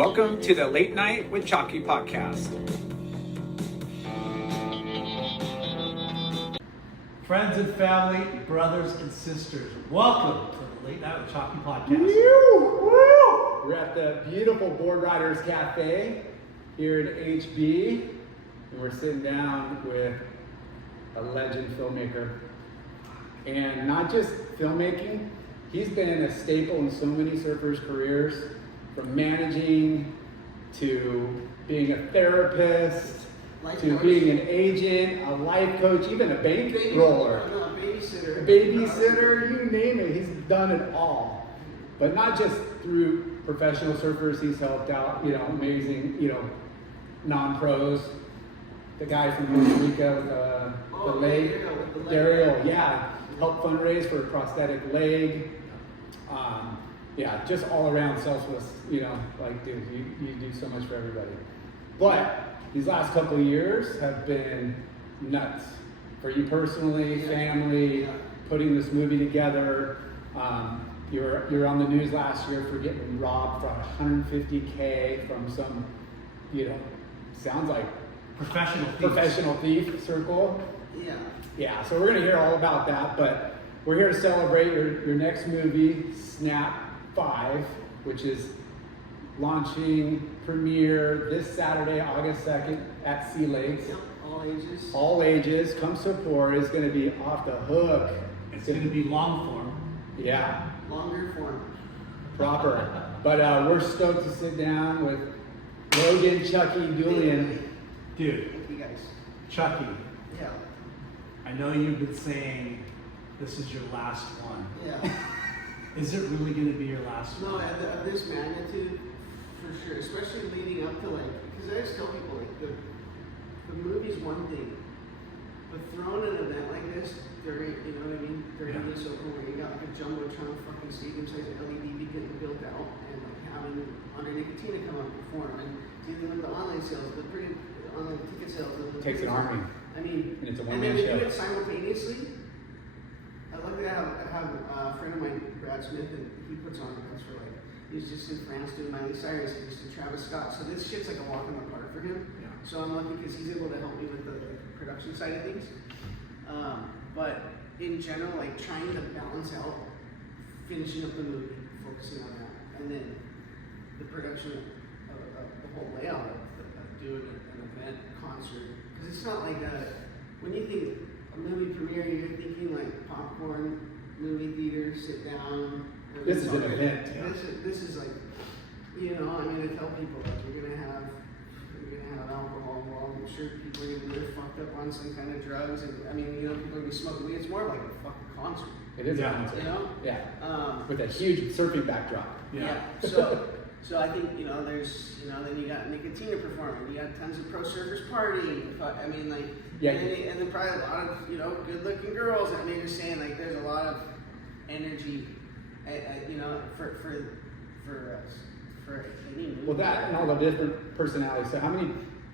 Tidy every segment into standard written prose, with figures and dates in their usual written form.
Welcome to the Late Night with Chucky podcast. Friends and family, brothers and sisters, welcome to the Late Night with Chucky podcast. Woo! We're at the beautiful Board Riders Cafe here in HB, and we're sitting down with a legend filmmaker. And not just filmmaking, he's been a staple in so many surfers' careers, from managing to being a therapist, to being an agent, a life coach, even a bank roller. A babysitter. A babysitter, you name it, he's done it all. But not just through professional surfers, he's helped out, amazing, non-pros. The guy from Costa Rica with the leg, Daryl, helped fundraise for a prosthetic leg. Just all around selfless, dude, you do so much for everybody. But these last couple of years have been nuts for you personally, family, putting this movie together. You're on the news last year for getting robbed for $150K from some, sounds like professional thief circle. Yeah, so we're gonna hear all about that, but we're here to celebrate your next movie, Snap 5, which is launching premiere this Saturday, August 2nd at Sea Lakes. Yep, all ages. All ages, come support. It's going to be off the hook. It's going to be long form. Yeah. Longer form. Proper. But we're stoked to sit down with Logan, Chucky, Dulien. Dude. Thank you guys. Chucky. Yeah. I know you've been saying this is your last one. Yeah. Is it really going to be your last No, one? at this magnitude, for sure. Especially leading up to because I just tell people the movie's one thing, but throwing an event like this during, during this open where you got like a jumbotron fucking stadium size LED beacon built out, and having Andre Nicotina come out and perform, and dealing with the online sales, the online ticket sales. Takes an army. I mean, And it's a and one-man then show. we do it simultaneously. Luckily, I have a friend of mine, Brad Smith, and he puts on events for he's just in France doing Miley Cyrus, and just Travis Scott. So this shit's like a walk in the park for him. Yeah. So I'm lucky because he's able to help me with the production side of things. But in general, trying to balance out finishing up the movie, focusing on that, and then the production of the whole layout of doing an event, concert. Because it's not when you think a movie premiere, you're thinking popcorn, movie theater, sit down. This is an event. This is I tell people you're gonna have alcohol involved. I'm sure people are gonna be fucked up on some kind of drugs, and people are gonna be smoking weed. It's more like a fucking concert. It is Yeah. a concert. Yeah. With a huge surfing backdrop. Yeah. So I think there's then you got Nicotina performing. You got tons of pro surfers partying. And then probably a lot of good-looking girls. Just saying there's a lot of energy, for any movie. Well, that and all the different personalities. So how many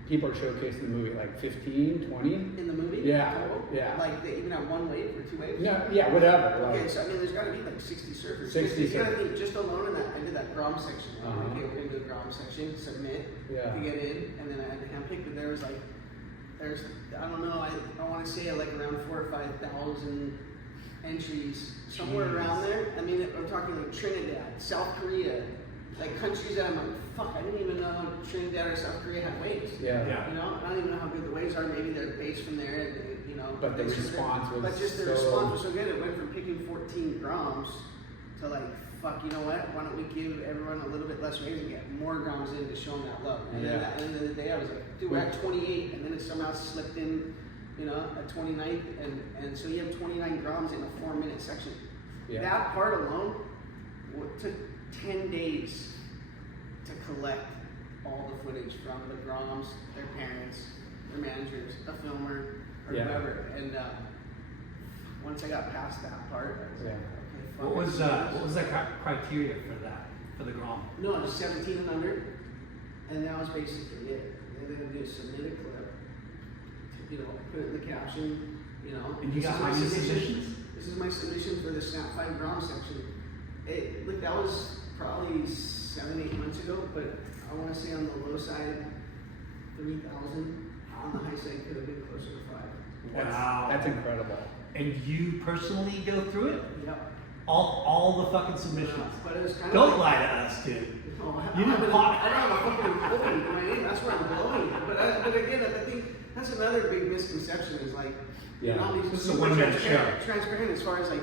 people are showcased in the movie? 15, 20? In the movie? Yeah, Total? yeah. They even have one wave or two waves? No, yeah, whatever. Okay, so there's got to be 60 surfers. 60 You gotta surfers. think, just alone in that, I did that Grom section. Uh-huh. Okay, we're gonna do the Grom section, submit, Yeah. to get in, and then I had to handpick, but there was I don't know, I want to say around 4,000 or 5,000 entries, somewhere around there. I'm talking Trinidad, South Korea, countries that I'm fuck, I didn't even know Trinidad or South Korea had waves. Yeah. I don't even know how good the waves are. Maybe they're based from there, and But the response was But just the so... response was so good. It went from picking 14 Groms to fuck, you know what? Why don't we give everyone a little bit less waves and get more Groms in to show them that love? And then at the end of the day, I was dude, we're at 28, and then it somehow slipped in, a 29th, and so you have 29 Groms in a 4-minute section. Yeah. That part alone took 10 days to collect all the footage from the Groms, their parents, their managers, a filmer, or whoever. And once I got past that part, I was okay, fuck it. What was the criteria for the Grom? No, it was 17 and under, and that was basically it. They had to submit a clip, put it in the caption, And you got how many submissions? This is my submission for the Snap 5 Grom section. That was probably 7, 8 months ago, but I want to say on the low side, 3,000. On the high side, could have been closer to 5. Wow. That's incredible. And you personally go through it? Yep. All the fucking submissions. But it was kind Don't of lie to us, dude. No, You didn't pop. I don't have a fucking employee, you know what I mean? That's where I'm going. But again, I think that's another big misconception is like, Yeah. you know, This is a one-man transparent as far as like,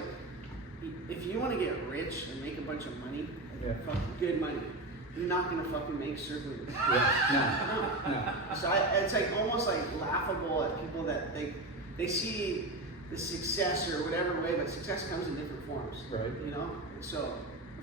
if you want to get rich and make a bunch of money, Yeah. fucking good money, you're not gonna fucking make surf movies. Yeah. No. So it's like almost like laughable at people that they see the success or whatever way, but success comes in different forms. Right. You know? So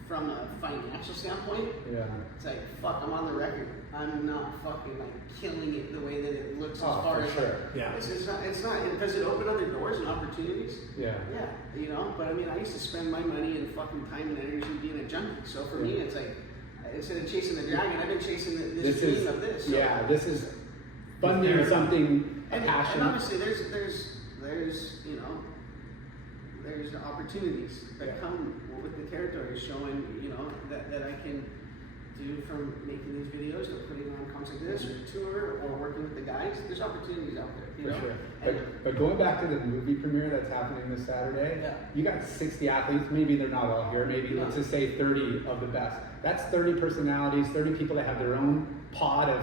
from a financial standpoint, Yeah. it's like, fuck, I'm on the record. I'm not fucking like killing it the way that it looks as Oh, far for as sure. like, Yeah. it's not, does it open other doors and opportunities? Yeah. Yeah, you know, but I mean, I used to spend my money and fucking time and energy being a junkie. So for me, it's like, instead of chasing the dragon, I've been chasing this dream of this. So. Yeah, this is funding something And passion. obviously, there's you know, there's opportunities that come with the territory, showing you know that I can do from making these videos or putting on concerts like this or tour or working with the guys. There's opportunities out there. You For know? sure. But going back to the movie premiere that's happening this Saturday, Yeah. you got 60 athletes. Maybe they're not all here. Maybe let's just say 30 of the best. That's 30 personalities, 30 people that have their own pod of,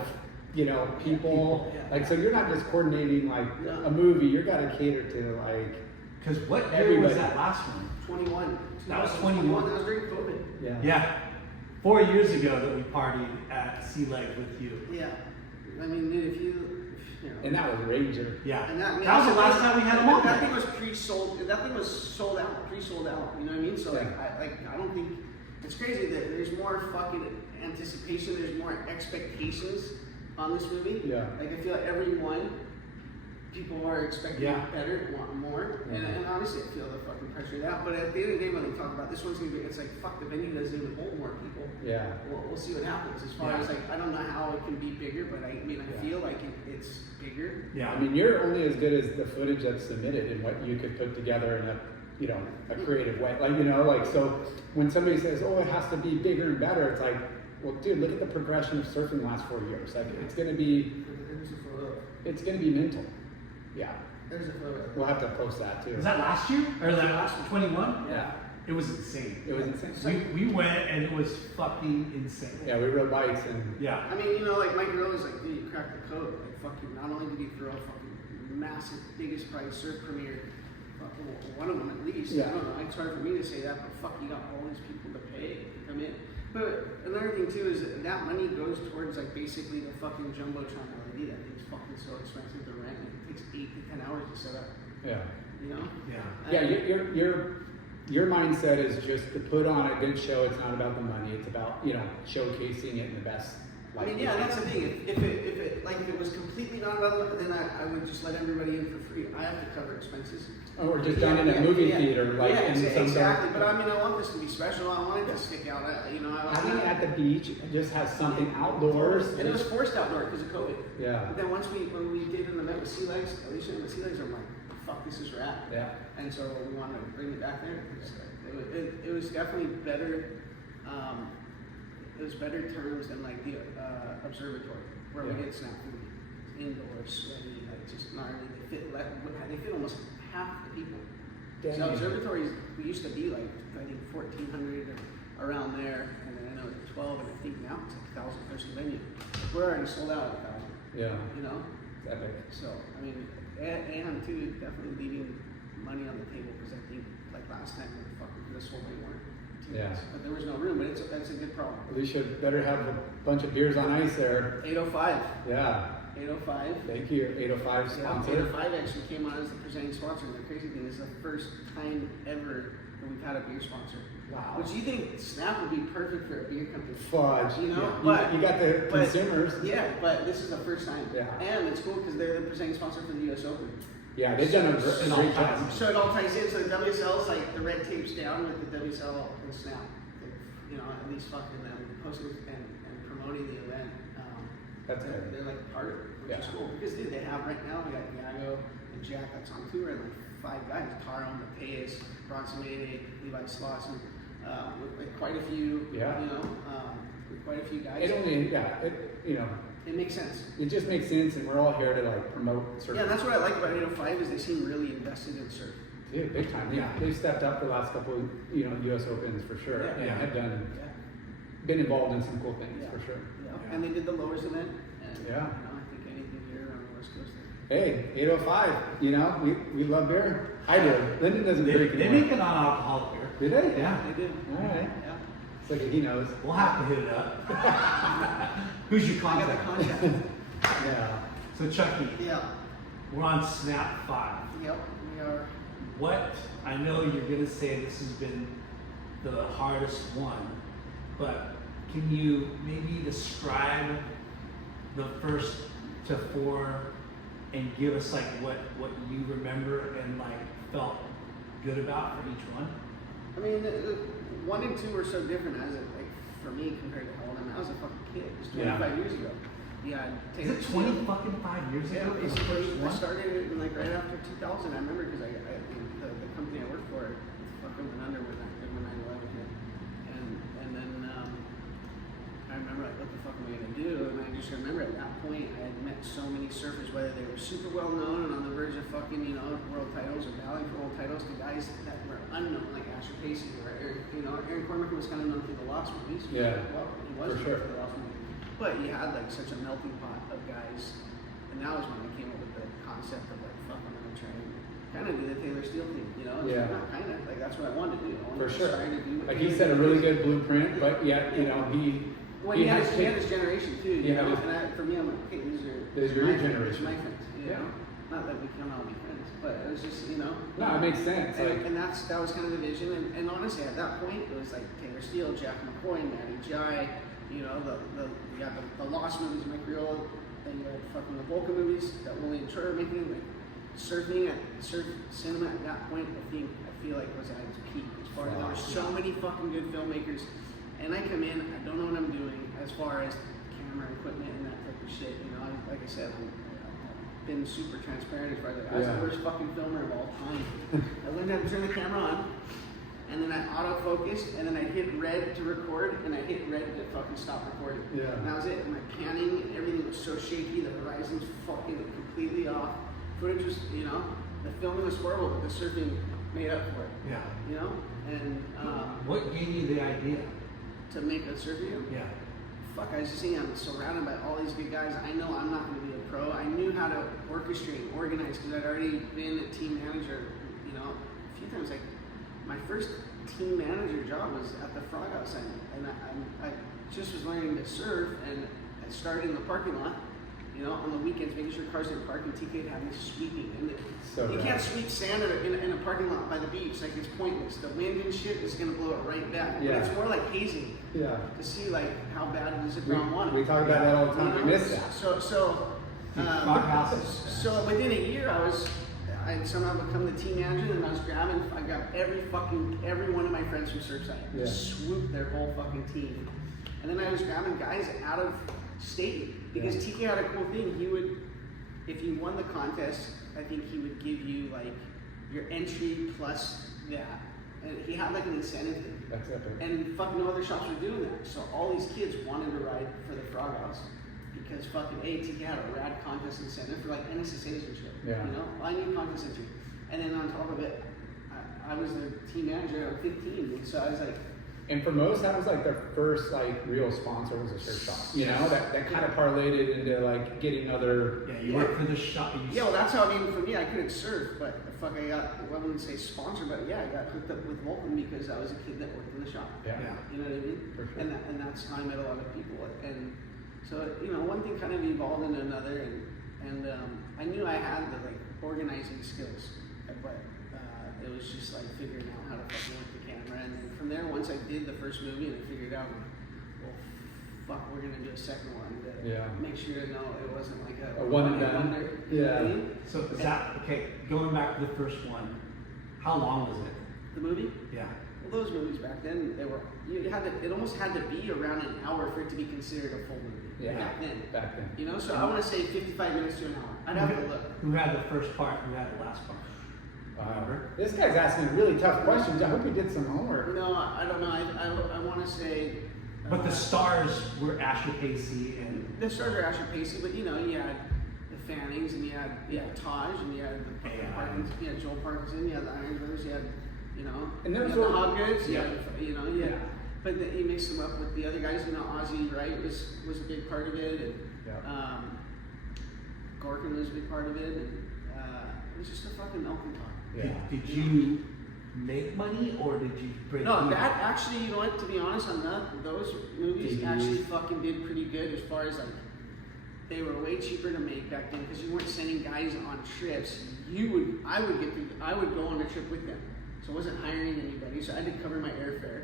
you know, people. Yeah. Like, so you're not just coordinating like Yeah. a movie. You're got to cater to like, Because what year Everybody. was that last one? 21. That was 21. That was during COVID. yeah. Yeah. 4 years ago that we partied at Sea Lake with you. Yeah. I mean, dude, if you know. And that was Ranger. Yeah. And That was the last time we had them on. That thing was pre-sold. That thing was sold out, pre-sold out. You know what I mean? So Yeah. I don't think it's crazy that there's more fucking anticipation. There's more expectations on this movie. Yeah. Like I feel like people are expecting better, want more, and obviously I feel the fucking pressure of that. But at the end of the day, when they talk about this one's gonna be, it's like fuck, the venue doesn't even hold more people. Yeah. We'll see what happens. As far as like, I don't know how it can be bigger, but I mean, I feel like it's bigger. Yeah. I mean, you're only as good as the footage that's submitted and what you could put together in a, you know, a creative way. Like, you know, like, so when somebody says, oh, it has to be bigger and better, it's like, well, dude, look at the progression of surfing the last 4 years. Like, it's gonna be mental. Yeah. There's a photo. We'll have to post that too. Was that last year? Or that last 21? Yeah. It was insane. It was insane. We went and it was fucking insane. Yeah, we rode bikes and Yeah. I mean, you know, like Mike Girl is like, dude, you cracked the code. Like, fucking, not only did he throw a fucking massive, biggest prize surf premiere, fucking one of them at least. Yeah. I don't know. It's hard for me to say that, but fuck, you got all these people to pay to come in. But another thing too is that money goes towards like basically the fucking jumbotron LED. That thing's fucking so expensive to rent. It takes 8 to 10 hours to set up. yeah. You know? Yeah. Yeah, your mindset is just to put on a good show. It's not about the money. It's about, you know, showcasing it in the best I light. mean, yeah, that's the thing. If it was completely not about it, then I would just let everybody in for free. I have to cover expenses. Or just done in a movie theater, like yeah, in some exactly. But I mean, I want this to be special. I want it to stick out. Having it at the beach, it just has something outdoors. And it was forced outdoor because of COVID. Yeah. But then when we did an event with Sea Legs, Alicia and the Sea Legs, I'm like, fuck, this is rad. Yeah. And so we wanted to bring it back there. It was definitely better. It was better terms than like the observatory where we did snap food. Indoor, sweaty, like just gnarly. They fit almost half the people. Dang. So observatories, we used to be like, I think 1,400 or around there, and then I know 12, and I think now it's like 1,000 person venue. We're already sold out at 1,000. Yeah. You know? It's epic. So, I mean, and too, definitely leaving money on the table, because I think like last time we fucking could have sold way more. Yeah. But there was no room, but that's a good problem. Alicia better have a bunch of beers on ice there. 805. Yeah. 805. Thank you. 805 sponsor. 805 actually came on as the presenting sponsor. And the crazy thing is the first time ever that we've had a beer sponsor. Wow. Which you think Snap would be perfect for a beer company. Fudge. You know? Yeah. But you got the consumers. Yeah, but this is the first time. Yeah. And it's cool because they're the presenting sponsor for the US Open. Yeah, they've done a great job. So it all ties in. So the WSL's like the red tape's down with the WSL and Snap. You know, at least fucking them posting and promoting the event. That's they're, good. they're like part of it, which is cool. Because dude, they have right now, we got Iago and Jack that's on tour, and like 5 guys: Taro, Mateus, Bronson Mayday, Levi Slauson, with like quite a few. Yeah. You know, quite a few guys. It only, It makes sense. it just makes sense, and we're all here to like promote surfing. Yeah, that's what I like about 805 is they seem really invested in surf. Dude, big time. They've stepped up the last couple of, U.S. Opens for sure, Yeah. and have Yeah. been involved in some cool things Yeah. for sure. Yeah. And they did the lowers event. And, Yeah. I think anything here on the West Coast. Hey, 805, we love beer. I do. Lyndon doesn't drink They anymore. make a non-alcoholic beer. Do they? Yeah. They do. All right. Yeah. It's like he knows. We'll have to hit it up. Who's your I got the contact? contact. Yeah. So Chucky, Yeah. we're on Snap 5. Yep. We are. What, I know you're gonna say this has been the hardest one, but can you maybe describe the first to 4 and give us like what you remember and like felt good about for each one? I mean, 1 and 2 were so different as it like for me compared to how old I am. I was a fucking kid. It was 25 years ago. Yeah. Is it 25 years Yeah, ago? Was the basically, first I one? started it like right after 2000. I remember because the company I worked for fucking went under when 9/11 hit, and then I remember like what the fuck am I gonna do? And I just remember at that point I had met so many surfers, whether they were super well known and on the verge of fucking world titles or battling for world titles, to guys that were unknown like Asher Pacey or Aaron Cormick was kind of known for the Lost movies. Yeah, Well, he was for known sure. for the Lost movies. But you had like such a melting pot of guys, and that was when I came up with the concept of like, fuck, I'm gonna try and kind of do the Taylor Steele thing, Yeah. Not kind of, like that's what I wanted to do. I For wanted to sure. try to do what Like he Taylor set a did. really good blueprint, but yet, Well, he had his generation too, Yeah. for me, I'm like, okay, these are your my generation. my friends, Yeah. Not that we can all be friends, but it was just, No, it makes sense. and that was kind of the vision, and honestly, at that point, it was like Taylor Steele, Jack McCoy, Matty Jai, you got the Lost movies, Mike Riola, then you had fucking the Volca movies that Willie and Troy were making, like surf cinema at that point, I feel like was at its peak as far as there were so many fucking good filmmakers, and I come in, I don't know what I'm doing as far as camera equipment and that type of shit, like I said, I've been super transparent as far as I was the worst fucking filmer of all time. I learned how to turn the camera on, and then I autofocused, and then I hit red to record, and I hit red to fucking stop recording. Yeah. And that was it. And my panning, everything was so shaky, the horizon's fucking completely off. Footage was, the filming was horrible, but the surfing made up for it. Yeah. And What gave you the idea? to make a surf video, Yeah. fuck, I was just saying, I'm surrounded by all these good guys. I know I'm not going to be a pro. I knew how to orchestrate, organize, because I'd already been a team manager, a few times. Like, my first team manager job was at the Frog House, and I just was learning to surf, and I started in the parking lot, on the weekends, making sure cars didn't park, and TK would have me sweeping. And you can't sweep sand in a parking lot by the beach, like it's pointless. The wind and shit is going to blow it right back. Yeah. But it's more like hazing. Yeah. To see like how bad it is at ground water. We talk about that all the time. We miss that. So within a year, I somehow become the team manager, and I grabbed every one of my friends from Surfside, just swooped their whole fucking team, and then I was grabbing guys out of state because TK had a cool thing. He would, if you won the contest, I think he would give you like your entry plus that, and he had like an incentive thing. That's epic. And fucking no other shops were doing that. So all these kids wanted to ride for the Frog House because fucking TK had a rad contest incentive for like NSSAs and shit. Yeah. I knew contest entry. And then on top of it, I was the team manager at 15. And so I was like, and for most, that was like their first like real sponsor was a surf shop. That kind of parlayed it into like getting other. Yeah, you work for the shop. Well, that's how, for me, I couldn't surf, but I wouldn't say sponsor, but yeah, I got hooked up with Vulcan because I was a kid that worked in the shop. Yeah. You know what I mean? For sure. And that's how I met a lot of people. And so, one thing kind of evolved into another, and I knew I had the like organizing skills, but it was just like figuring out how to fucking work the camera. And then from there, once I did the first movie and I figured out, well, fuck, we're gonna do a second one to make sure it wasn't like a one and done. Yeah. So is that okay? Going back to the first one, how long was it? The movie? Yeah. Well, those movies back then, it almost had to be around an hour for it to be considered a full movie. Yeah. Back then. Back then. So I want to say 55 minutes to an hour. I'd have to look. Who had the first part? Who had the last part? This guy's asking really tough questions. I hope he did some homework. No, I don't know. I want to say But the stars were Asher Pacey and The stars are Asher Pacey, but you know, you had the Fannings, and you had Taj, and you had the Parkinson, you had Joel Parkinson, you had the Iron Brothers, you had, you know, And you those had the were- Hopgoods, yeah. you know, but then you mix them up with the other guys. You know, Ozzy Wright was a big part of it, and Yeah. Gorkin was a big part of it, and it was just a fucking melting pot. Yeah. Did you make money or did you break No, even? that actually, you know what? To be honest, on those movies DVDs. actually fucking did pretty good as far as like they were way cheaper to make back then because you weren't sending guys on trips. I would go on a trip with them, so I wasn't hiring anybody. So I had to cover my airfare.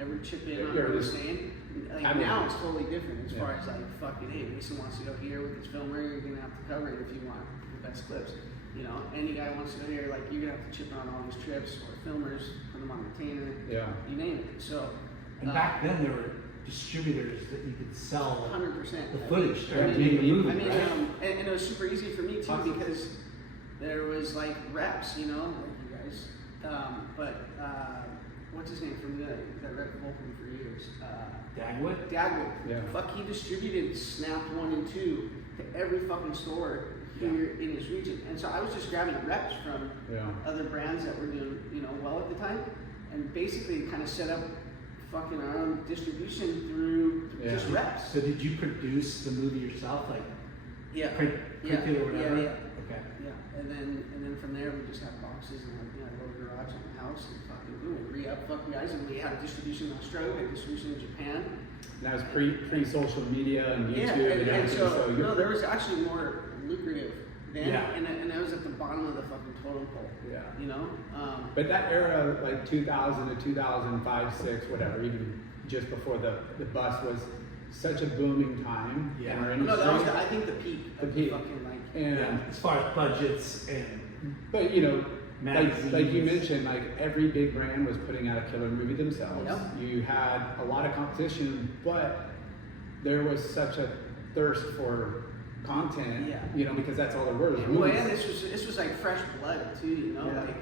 I would chip in on where we're staying. Like now it's totally different as far as like fucking hey, Mason wants to go here with his filmer, you're gonna have to cover it if you want the best clips. You know, any guy wants to go here, like you're gonna have to chip on all these trips or filmers, put them on retainer, you name it. So And back then there were distributors that you could sell 100%. the footage I to mean, make a movie, I mean, right? and it was super easy for me too because there was like reps, you know, like you guys. What's his name from that rep Vulcan for years? Dagwood? Dagwood. Yeah. Fuck, he distributed Snap 1 and 2 to every fucking store here in his region. And so I was just grabbing reps from other brands that were doing, you know, well at the time, and basically kind of set up fucking our own distribution through just reps. So did you produce the movie yourself, like print it or whatever? Yeah. Okay. Yeah, and then from there we just have boxes and like, you know, go to the garage in the house and fucking boom, re-up fucking guys, and we had distribution in Australia, we had distribution in Japan. And that was pre social media and YouTube and and everything. so you're- no, there was actually more lucrative then, Yeah. and I was at the bottom of the fucking totem pole. Yeah. You know. But that era, like 2000 to 2005, 6, whatever, even just before the bus was such a booming time in our industry. No, that was I think the peak. The of peak. Fucking like. And As far as budgets and but you know, like you magazines. mentioned, like every big brand was putting out a killer movie themselves. Yep. You had a lot of competition, but there was such a thirst for content. Yeah. You know, because that's all there was. Well, movies. and this was like fresh blood too, you know, Yeah.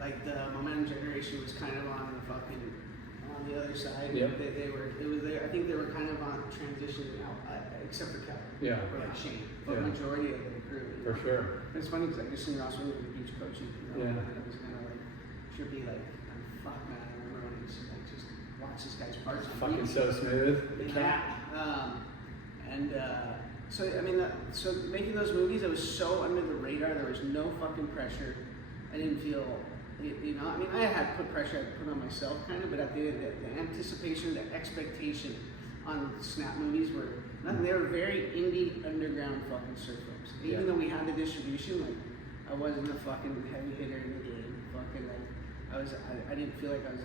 like the Momentum generation was kind of on the fucking on the other side. Yep. I think they were kind of on transition out, except for Kevin. Yeah. Or like Shane, but Yeah. majority of the crew. you For know. sure. It's funny because I just seen Ross Williams with beach coaching, you know, Yeah. and it was kind of like trippy, like fuck man, I remember when he used to like just watch this guy's parts on Fucking beach. so smooth. The You know? cat. So I mean, so making those movies, it was so under the radar. There was no fucking pressure. I didn't feel, you know. I mean, I had put pressure I put on myself, kind of, but at the anticipation, the expectation on Snap movies were nothing. They were very indie, underground fucking surf films. Even though we had the distribution, like I wasn't a fucking heavy hitter in the game. Fucking like I didn't feel like I was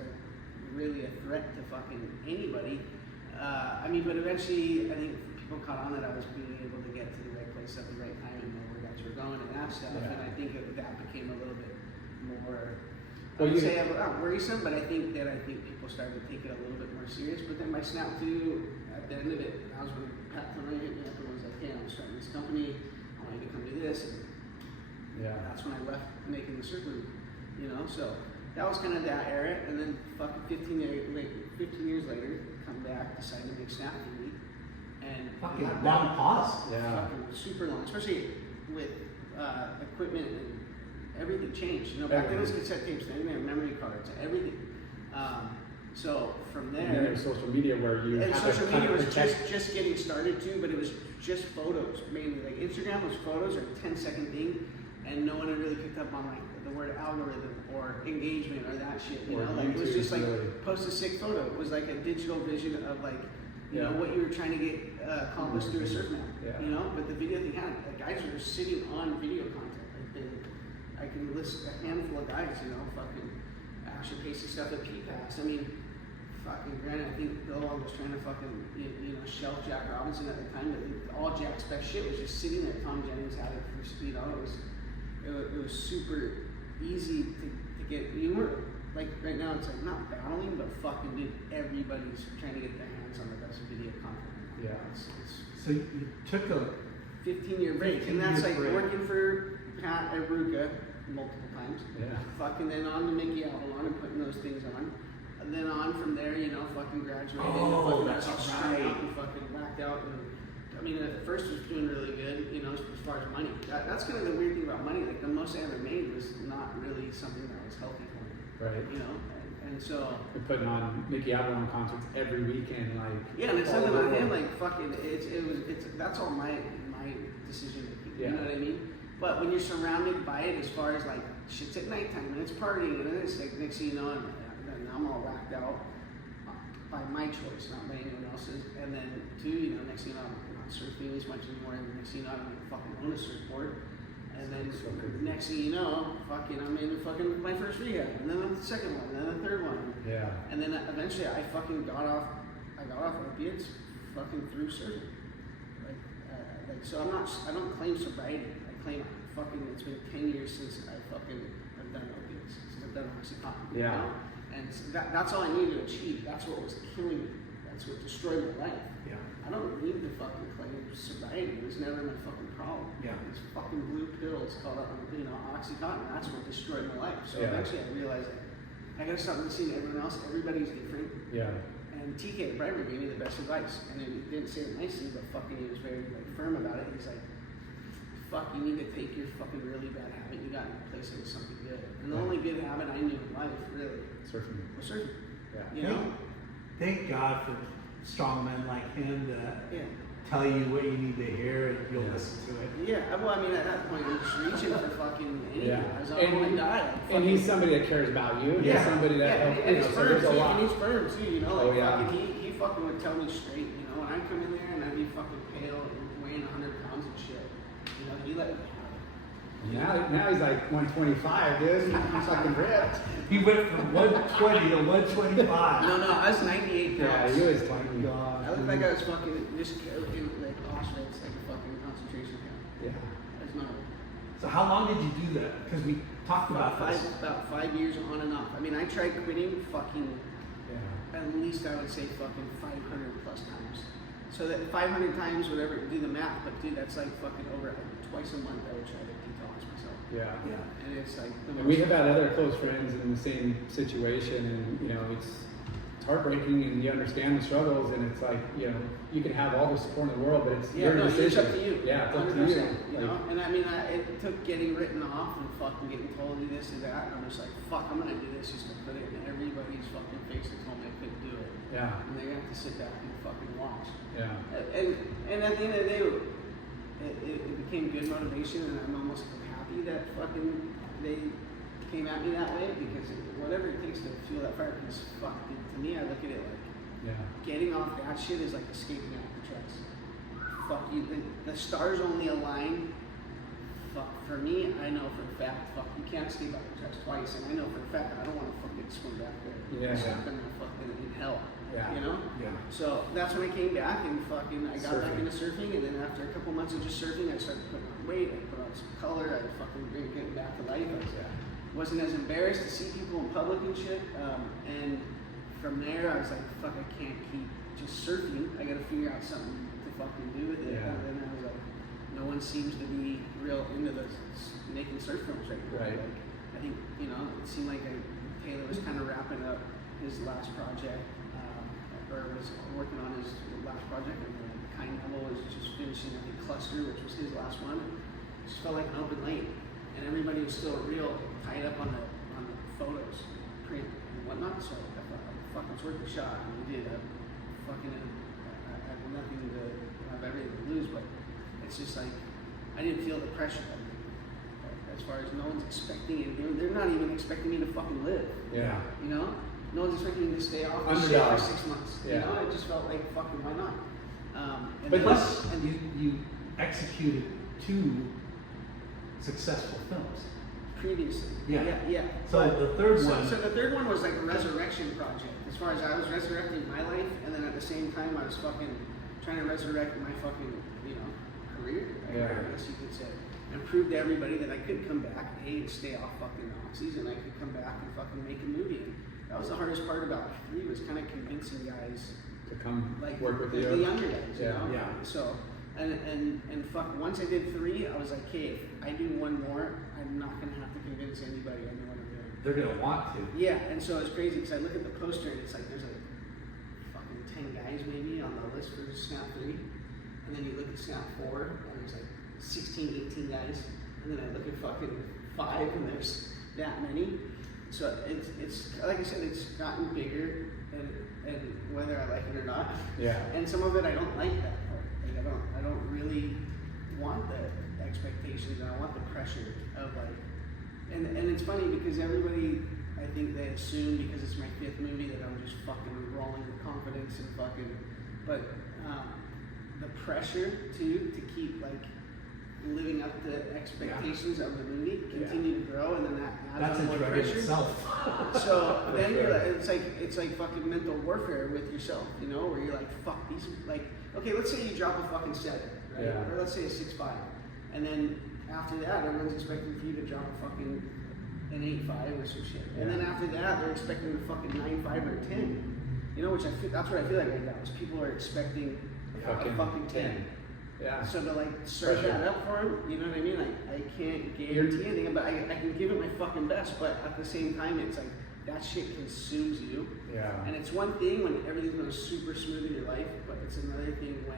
really a threat to fucking anybody. I mean, but eventually, I think people caught on that I was being able to get to the right place at the right time and know where guys were going and that stuff. Yeah. And I think that became a little bit more, I Well, would you- say, not worrisome, but I think people started to take it a little bit more serious. But then by Snap 2, at the end of it, that was when Pat Conroy hit me up and was like, hey, I'm starting this company. I want you to come do this. And that's when I left making the surf movie, you know? So that was kind of that era. And then fucking 15 years later, come back, decide to make Snap movie. And fucking got long pause. fucking super long, especially with equipment and everything changed. You know, back then it was cassette tapes, then we had memory cards, everything. So from there, And then there's social media where you and have social to kind media of was protect. just getting started too, but it was just photos mainly. Like Instagram was photos or a 10-second thing, and no one had really picked up on like the word algorithm or engagement or that shit. You Or know, like it was YouTube, just like really. post a sick photo. It was like a digital vision of like you know what you were trying to get accomplished through a surf map. Yeah. You know, but the video thing had like guys were sitting on video content. I can list a handful of guys. You know, fucking Asher Pacey stuff at P-Pass. I mean. Fucking granted, I think Bill was trying to fucking you know shelf Jack Robinson at the time, but all Jack's best shit was just sitting there. Tom Jennings had it for speed on. It was super easy to get. You were like right now, it's like not battling, but fucking dude, everybody's trying to get their hands on the best video content. Yeah. It's So you took a 15-year break, and 15-year that's like break. working for Pat Aruka multiple times. Yeah. Fucking then on to Mickey Avalon and putting those things on. And then on from there, you know, fucking graduated. Oh, and that's all strung right. out and fucking whacked out. And I mean, at first it was doing really good, you know, as far as money. That's kind of the weird thing about money. Like the most I ever made was not really something that was healthy for me. Right. You know, and so. We're putting on Mickey Avalon concerts every weekend, like. Yeah, and it's something on him, like fucking. It's that's all my decision making. Yeah. You know what I mean? But when you're surrounded by it, as far as like shit's at nighttime and it's partying and it's like next thing you know, and I'm all whacked out by my choice, not by anyone else's. And then two, you know, next thing you know, I'm not surfing as much anymore. And next thing you know, I'm gonna fucking own a surfboard. And then next thing you know, fucking I'm in fucking my first rehab, and then the second one, and then the third one. Yeah. And then eventually I fucking got off opiates fucking through surgery. Like so I don't claim sobriety. I claim fucking it's been 10 years since I fucking have done opiates, since I've done Oxycontin. Yeah. You know? And so that's all I needed to achieve. That's what was killing me. That's what destroyed my life. Yeah. I don't need to fucking claim sobriety. It was never my fucking problem. Yeah. These fucking blue pills called, you know, Oxycontin. That's what destroyed my life. So Yeah. eventually I realized I gotta stop listening to everyone else. Everybody's different. Yeah. And TK Briber gave me the best advice. And he didn't say it nicely, but fucking he was very like firm about it. He's like, fuck, you need to take your fucking really bad habit you got and replace it with something good. And the only good habit I knew in life, really, Surfing. was surfing. Yeah. You know? Thank God for strong men like him that Yeah. tell you what you need to hear and you'll Yeah. listen to it. Yeah, well, I mean, at that point, I'm just reaching for fucking anything. Yeah. I was on my die. And he's somebody that cares about you. He's Yeah. somebody that Yeah, helps, and you he's know, so firm there's a too, lot. and he's firm too, you know, like Oh, yeah. fucking, he fucking would tell me straight, you know, when I come in there and I'd be fucking pale and weighing 100 pounds and shit, you know, he let me have it. Now he's like 125, dude. He's fucking ripped. He went from 120 to 125. No, I was 98 Yeah, pounds. he was 20. God. I looked like I was fucking just in like Auschwitz, like a fucking concentration camp. Yeah. That's not So how long did you do that? Because we talked about this. about 5 years on and off. I mean, I tried quitting fucking Yeah. at least I would say fucking 500 plus times. So that 500 times, whatever, do the math, but dude, that's like fucking over like, twice a month I would try to detox myself. Yeah. Yeah. And it's like the And we have had other close friends in the same situation, and you know, it's heartbreaking, and you understand the struggles, and it's like, you know, you can have all the support in the world, but it's your decision. It's up to you. Yeah, it's up to 100%, you. You know, and I mean, it took getting written off and fucking getting told do this and that, and I'm just like, fuck, I'm gonna do this just to put it in everybody's fucking face that told me I couldn't do it. Yeah. And they have to sit back and fucking watch. Yeah. And at the end of the day, it became good motivation, and I'm almost happy that fucking they came at me that way, because whatever it takes to fuel that fire, because fuck, dude, to me, I look at it like Yeah. getting off that shit is like escaping Alcatraz. Fuck you, the stars only align. Fuck, for me, I know for a fact, fuck, you can't escape Alcatraz twice, and I know for a fact I don't want to fucking swim back there. Yeah. I'm stuck in hell. Yeah. You know? Yeah. So that's when I came back and fucking I got back Surfing. into surfing, and then after a couple months of just surfing, I started putting on weight, I put on some color, I fucking getting back to life. Wasn't as embarrassed to see people in public and shit. And from there, I was like, fuck, I can't keep just surfing. I gotta figure out something to fucking do with it. Yeah. And then I was like, no one seems to be real into the making surf films right now. Right. Like, I think, you know, it seemed like Taylor was kind of wrapping up his last project, or was working on his last project, and then Kind Level was just finishing, I think, Cluster, which was his last one. It just felt like an open lane, and everybody was still real tied up on the photos, print, and whatnot. So I thought, like, fuck, it's worth a shot. And we did. I have nothing to have everything to lose, but it's just like I didn't feel the pressure. As far as no one's expecting it, they're not even expecting me to fucking live. Yeah. You know, no one's expecting me to stay off the shit Underdog. for 6 months. Yeah. You know, it just felt like fucking why not? And But then- Plus, you executed 2 successful films. previously. Yeah. Yeah. So the third one. So the third one was like a resurrection project. As far as I was resurrecting my life, and then at the same time I was fucking trying to resurrect my fucking, you know, career. Yeah. I guess you could say. And prove to everybody that I could come back, and stay off fucking oxys, and I could come back and fucking make a movie. And that was the hardest part about 3, was kind of convincing guys, To come like work with the you. younger guys, you Yeah. know? Yeah. So, and fuck, once I did 3, I was like, okay, if I do one more, I'm not gonna have to convince anybody I know what I'm doing. they're gonna want to. Yeah, and so it's crazy because I look at the poster and it's like there's like fucking 10 guys maybe on the list for Snap 3. And then you look at Snap 4 and there's like 16, 18 guys. And then I look at fucking 5 and there's that many. So it's like I said, it's gotten bigger and whether I like it or not. Yeah. And some of it I don't like that part. Like I don't really want the expectations and I want the pressure of like and it's funny because everybody I think they assume because it's my 5th movie that I'm just fucking rolling with confidence and fucking but the pressure to keep like living up to expectations of the movie continue to grow and then that adds That's more a drug pressure. in itself. So then you're like, it's like fucking mental warfare with yourself, you know, where you're like, fuck these, like, okay, let's say you drop a fucking 7, right? Yeah. Or let's say a 6.5, and then after that, everyone's expecting for you to drop a fucking an 8.5 or some shit, and then after that, they're expecting a fucking 9.5 or a 10, you know, which I feel that's what I feel like right now is people are expecting a fucking 10. Yeah. So to like serve that up for him, you know what I mean? Like I can't guarantee anything, but I can give it my fucking best. But at the same time, it's like that shit consumes you. Yeah. And it's one thing when everything's going super smooth in your life, but it's another thing when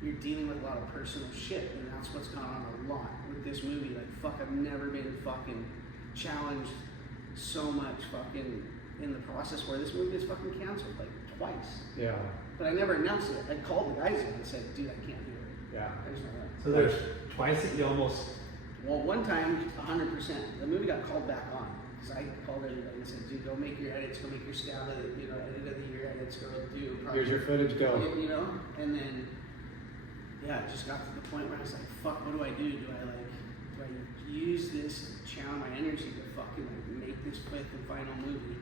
you're dealing with a lot of personal shit, and that's what's gone on a lot with this movie. Like fuck, I've never been fucking challenged so much fucking in the process where this movie is fucking canceled like twice. Yeah. But I never announced it. I called the guys in and said, dude, I can't do it. Yeah. There's no way. So there's twice that you almost. Well, one time, 100%. The movie got called back on because I called everybody and said, "Dude, go make your edits, go make your stab of the, edit of the year edits, go do." Here's your footage, go. You know, and then it just got to the point where I was like, "Fuck, what do I do? Do I use this to channel my energy to fucking make this 5th and final movie,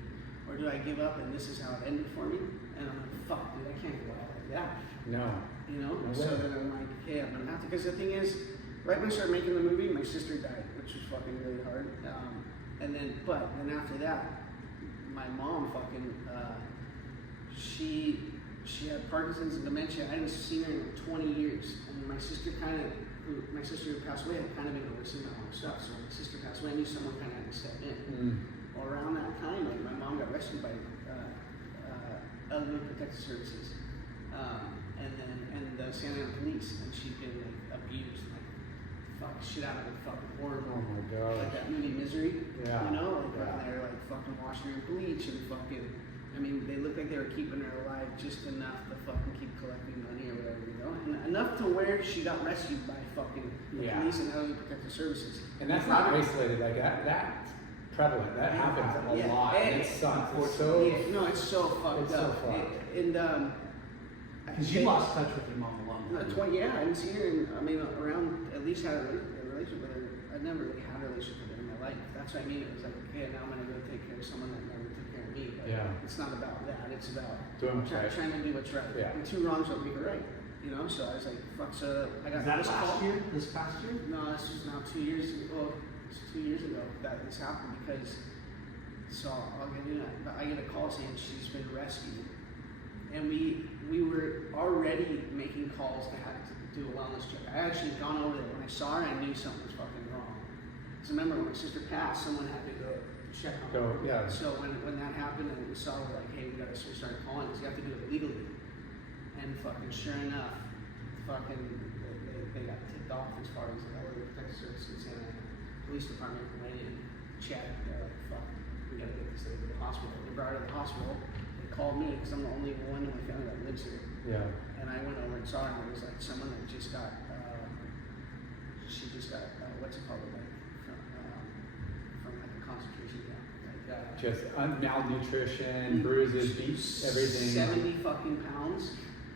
or do I give up and this is how it ended for me?" And I'm like, "Fuck, dude, I can't go out like that." No. You know, No so way. then I'm like, okay, I'm gonna have to. Because the thing is, right when I started making the movie, my sister died, which was fucking really hard. And then after that, my mom fucking, she had Parkinson's and dementia. I hadn't seen her in like 20 years. And my sister who passed away had kind of been overseeing my mom's stuff. So when my sister passed away, I knew someone kind of had to step in. Well, around that time, like my mom got rescued by Logan Protective Services. And the Santa Ana police, and she'd been like abused, like fuck shit out of her, fucking horrible. Oh my god. Like that movie Misery, Yeah. you know, like around there, like fucking washing her in bleach and fucking. I mean, they looked like they were keeping her alive just enough to fucking keep collecting money or whatever, you know, and enough to where she got rescued by fucking the police and Santa Ana Protective Services. And that's not isolated like that. That's prevalent. That happens a lot. And it sucks. It's so. No, it's so fucked It's so up. fucked. Because you lost touch with your mom a long time ago. Yeah, I haven't seen her in, around, at least had a relationship with her. I've never really had a relationship with her in my life. That's what I mean. It was like, okay, now I'm going to go take care of someone that never took care of me. But it's not about that. It's about Doing what's right. trying to do what's right. Yeah. And 2 wrongs don't make a right. You know, so I was like, fuck, so I got Is that this last call. year? This past year? No, this was now 2 years ago. Well, it's 2 years ago that this happened because, so I'll get into that. But I get a call saying she's been rescued. And we were already making calls to have to do a wellness check. I actually had gone over there. When I saw her, I knew something was fucking wrong. Because remember, when my sister passed, someone had to go check on her. Yeah. So when that happened and we saw her, like, hey, we gotta start calling because you have to do it legally. And fucking sure enough, fucking they got tipped off as far as the Logan Protective Services and the police department went in, checked. They're like, fuck, we gotta get this lady to the hospital. They brought her to the hospital. Called me because I'm the only one in my family that lives here. Yeah. And I went over and saw her, and it was like someone that just got, what's it called, like from like a concentration camp. Like, Just malnutrition, bruises, beats, everything. 70 fucking pounds,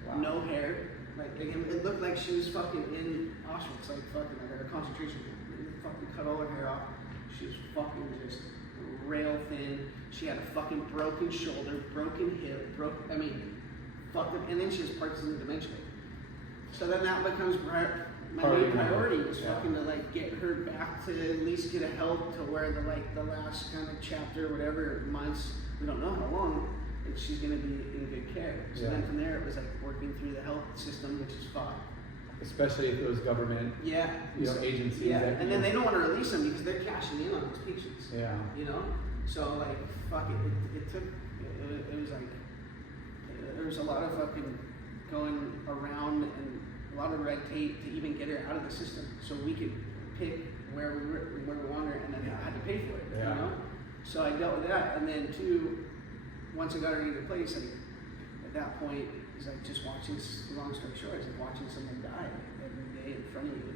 Wow. no hair. Like it looked like she was fucking in Auschwitz, like fucking like at a concentration camp. They fucking cut all her hair off. She was fucking just rail thin. She had a fucking broken shoulder, broken hip, fucked up, and then she has Parkinson's and dementia. So then that becomes my main priority was fucking to like get her back to at least get a help to where the last kind of chapter, whatever months, we don't know how long, that she's gonna be in good care. So then from there it was like working through the health system, which is fine. Especially if those government agencies. agencies. Yeah, and then they don't want to release them because they're cashing in on those patients. Yeah. You know? So like, fuck it. It took. It was like there was a lot of fucking going around and a lot of red tape to even get her out of the system, so we could pick where we wanted her, and then I had to pay for it. Yeah. You know. So I dealt with that, and then once I got her into place, like at that point, it's like just watching. Long story short, it's like watching someone die every day in front of you.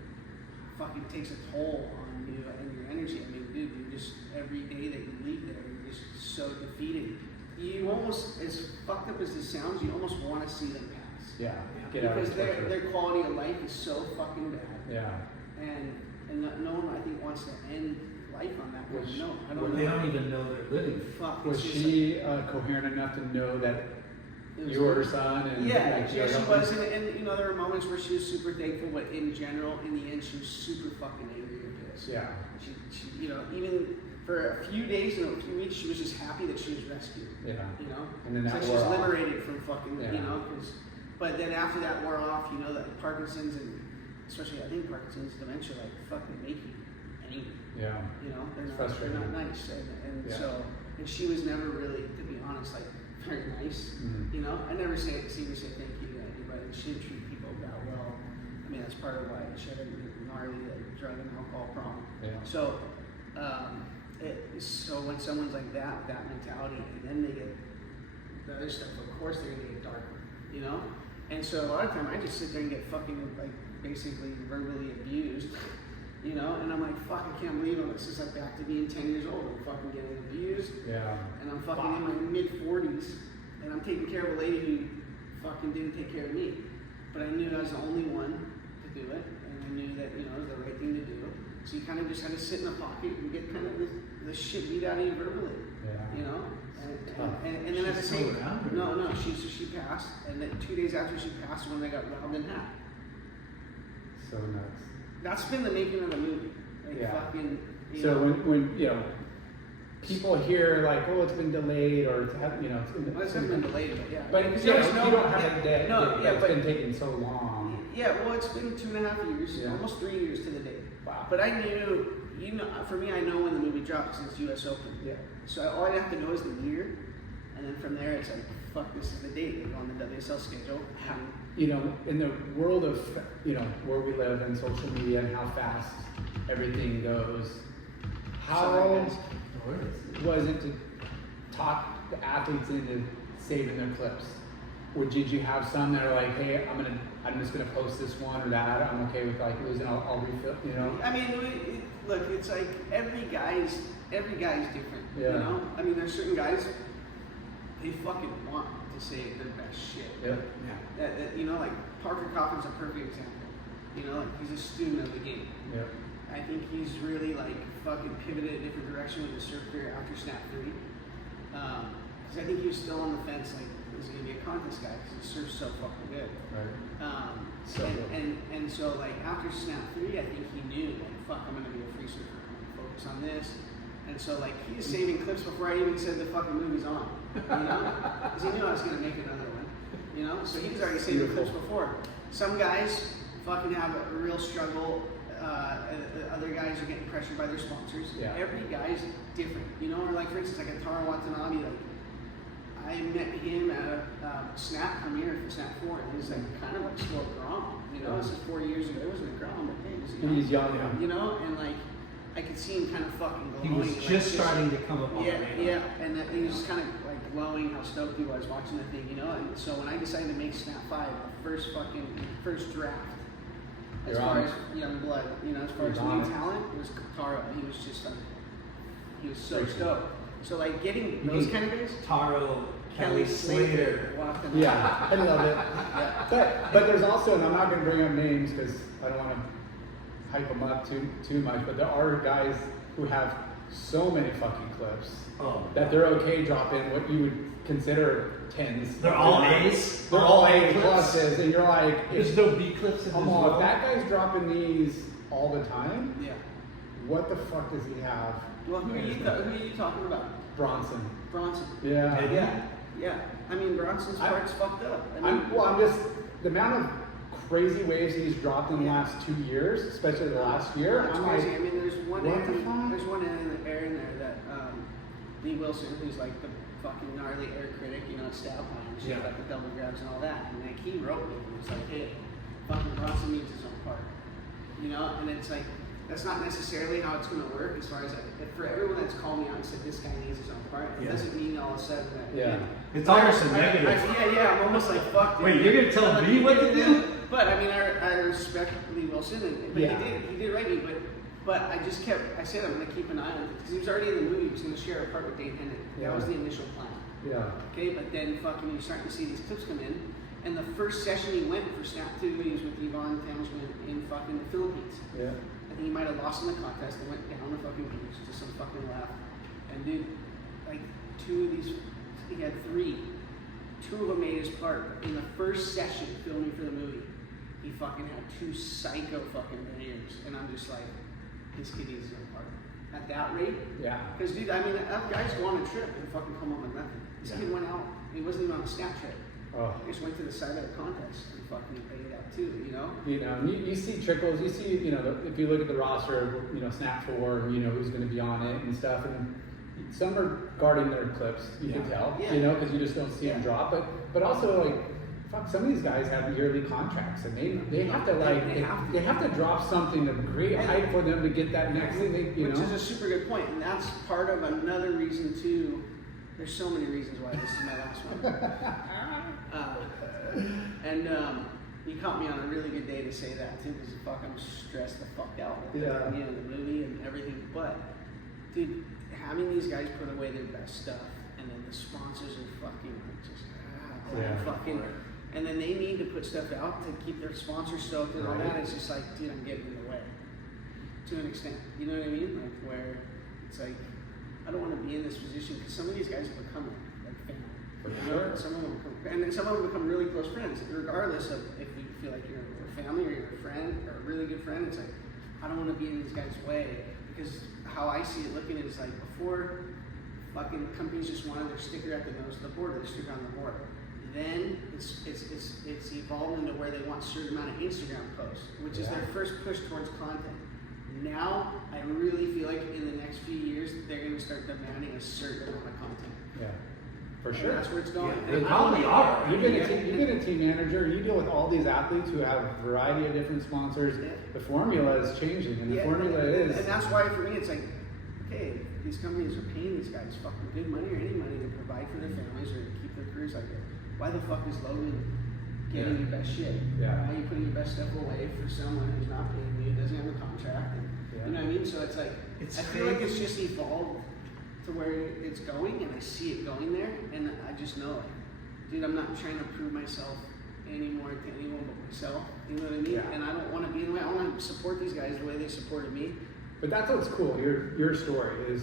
Fucking takes a toll on you and your energy. I mean, dude, you just every day that you leave there, you're just so defeated. You almost, as fucked up as this sounds, you almost want to see them pass. Yeah. Get out of because their quality of life is so fucking bad. Yeah. And no one, I think, wants to end life on that note. No, I don't They know. don't even know they're living. Fuck. Was she coherent enough to know that you were her son? And Yeah, like, yeah, she was, and you know, there were moments where she was super thankful, but in general, in the end, she was super fucking angry and pissed. Yeah. She, you know, even for a few days and a few weeks, she was just happy that she was rescued. Yeah. You know, And then that so she wore was off. liberated from fucking, Yeah. you know, but then after that wore off, you know, that Parkinson's and especially I think Parkinson's dementia like fucking make you angry. Yeah. You know, It's they're frustrating. not nice, and Yeah. so and she was never really, to be honest, like very nice. Mhm. You know, I never seen her say thank you to anybody. She didn't treat people that well. I mean, that's part of why she had a gnarly like drug and alcohol problem. Yeah. So, so when someone's like that, with that mentality, and then they get the other stuff, of course they're gonna get darker, you know? And so a lot of time I just sit there and get fucking like basically verbally abused, you know? And I'm like, fuck, I can't believe it. This is like back to being 10 years old. I'm fucking getting abused, Yeah. and I'm fucking in my mid-40s, and I'm taking care of a lady who fucking didn't take care of me. But I knew I was the only one to do it, and I knew that, you know, it was the right thing to do. So you kind of just had to sit in a pocket and get kind of the shit beat out of you verbally, Yeah. you know? Tough. And then at the She's same still around, or- no, she passed, and then 2 days after she passed, when they got robbed in half. So nuts. That's been the making of the movie. Like Yeah. fucking. You So know, when you know people hear like, oh, it's been delayed, or it's you know, well, it's been delayed, but yeah. But Because you, there know, was no- you don't have yeah, a day. No, yeah, it's but been taking so long. yeah, well, it's been 2.5 years, Yeah. almost 3 years to the day. Wow. But I knew, you know, for me, I know when the movie drops since US Open. Yeah. So all I have to know is the year, and then from there, it's like, fuck, this is the date. They go on the WSL schedule. You know, in the world of you know where we live and social media and how fast everything goes, how was it to talk the athletes into saving their clips? Or did you have some that are like, hey, I'm just gonna post this one or that. I'm okay with like losing. I'll refill. You know. I mean, look, it's like every guy's different. Yeah. You know, I mean, there's certain guys they fucking want to say their best shit. Yeah. That, you know, like Parker Coffin's a perfect example. You know, like he's a student of the game. Yeah. I think he's really like fucking pivoted a different direction with his surf career after Snap 3. Because I think he was still on the fence, like, is he gonna be a contest guy? Because he surfs so fucking good. Right. So and, good. and so like after Snap 3, I think he knew like, fuck, I'm gonna be a free surfer. I'm gonna focus on this. And so like he was saving clips before I even said the fucking movie's on. You know? Because he knew I was gonna make another one. You know? So he was already saving clips before. Some guys fucking have a real struggle. Other guys are getting pressured by their sponsors. Yeah. Every guy's different. You know, or like for instance, like a Taro Watanabe, like I met him at a Snap premiere for Snap 4, and he's like kind of like slow Grom. You know, this is 4 years ago. It wasn't a Grom, but hey, He's young. Yeah. You know, and like I could see him kind of fucking He glowing. was like, just starting to come up on Yeah, the radar. yeah, and that he was kind of like glowing how stoked he was watching the thing, you know. And so when I decided to make Snap 5, the first draft, as You're far on as young blood, you know, as far as You're on new it. talent, it was Taro. He was just like, he was so Freaking. stoked. So like getting You those mean kind of guys, Taro, Kelly Slater. walked in Yeah, I love it. Yeah. But there's also, and I'm not going to bring up names because I don't want to hype them up too much. But there are guys who have so many fucking clips Oh. that they're okay dropping what you would consider 10s. They're all A's? They're all A pluses, and you're like, There's no B clips in come this on, world. if that guy's dropping these all the time, Yeah. what the fuck does he have? Well, who are you talking about? Bronson. Bronson. Yeah. Maybe. Yeah. I mean, Bronson's part's fucked up. I mean, I'm just the amount of crazy waves he's dropped in the last 2 years, especially the last year. That's I'm crazy. like, I mean, there's one what the fuck? end in there that Lee Wilson, who's like the fucking gnarly air critic, you know, at Stab High and shit, like the double grabs and all that. And like he wrote me and was like, hey, fucking Bronson needs his own part. You know, and it's like, that's not necessarily how it's going to work as far as like, for everyone that's called me out and said this guy needs his own part, it doesn't mean all of a sudden that. It's almost a negative. I'm almost like, fuck. Wait, you're going to tell me what to do? But I mean, I respect Lee Wilson, but he did write me, but I said I'm going to keep an eye on it, because he was already in the movie, he was going to share a part with Dave Hendon. That was the initial plan. Yeah. Okay, but then fucking you're starting to see these clips come in, and the first session he went for Snap 2, he was with Yvonne Tamsman in fucking the Philippines. Yeah. I think he might have lost in the contest and went down the fucking beach to some fucking lap. And dude, like he had 3. 2 of them made his part. In the first session filming for the movie, he fucking had 2 psycho fucking bangers. And I'm just like, this kid needs his own part. At that rate? Yeah. Because dude, I mean, that guy's go on a trip and fucking come home with nothing. This kid went out, he wasn't even on a Snap trip. Oh. He just went to the side of the contest and fucking paid out too, you know? You know, you see trickles, you see, you know, if you look at the roster, you know, Snap 4, you know, who's going to be on it and stuff, and some are guarding their clips, you can tell, you know, because you just don't see them drop, but also, like, fuck, some of these guys have yearly contracts, and they have to, like, they have to drop something of great hype for them to get that next thing, you know? Which is a super good point, and that's part of another reason, too. There's so many reasons why this is my last one. You caught me on a really good day to say that too, because fuck, I'm stressed the fuck out with the movie and everything. But dude, having these guys put away their best stuff, and then the sponsors are fucking fucking, and then they need to put stuff out to keep their sponsors stoked and all that. It's just like, dude, I'm getting in the way to an extent. You know what I mean? Like where it's like, I don't want to be in this position, because some of these guys have become like family. For sure. Some of them become really close friends, regardless of if you feel like you're a family or you're a friend or a really good friend. It's like, I don't want to be in these guys' way, because how I see it looking is like, before fucking companies just wanted their sticker at the nose of the board, or their sticker on the board. Then it's evolved into where they want a certain amount of Instagram posts, which is their first push towards content. Now, I really feel like in the next few years, they're going to start demanding a certain amount of content. Yeah. For sure. And that's where it's going. They probably are. You've been a team manager. You deal with all these athletes who have a variety of different sponsors. The formula is changing, and the formula is. And that's why for me, it's like, okay, these companies are paying these guys fucking good money or any money to provide for their families or to keep their careers like that. Why the fuck is Logan getting your best shit? Yeah. Why are you putting your best stuff away for someone who's not paying you, doesn't have a contract? And, you know what I mean? So it's like, I feel like it's just evolved to where it's going, and I see it going there, and I just know, like, dude, I'm not trying to prove myself anymore to anyone but myself. You know what I mean? Yeah. And I don't want to be in the way. I want to support these guys the way they supported me. But that's what's cool. Your story is,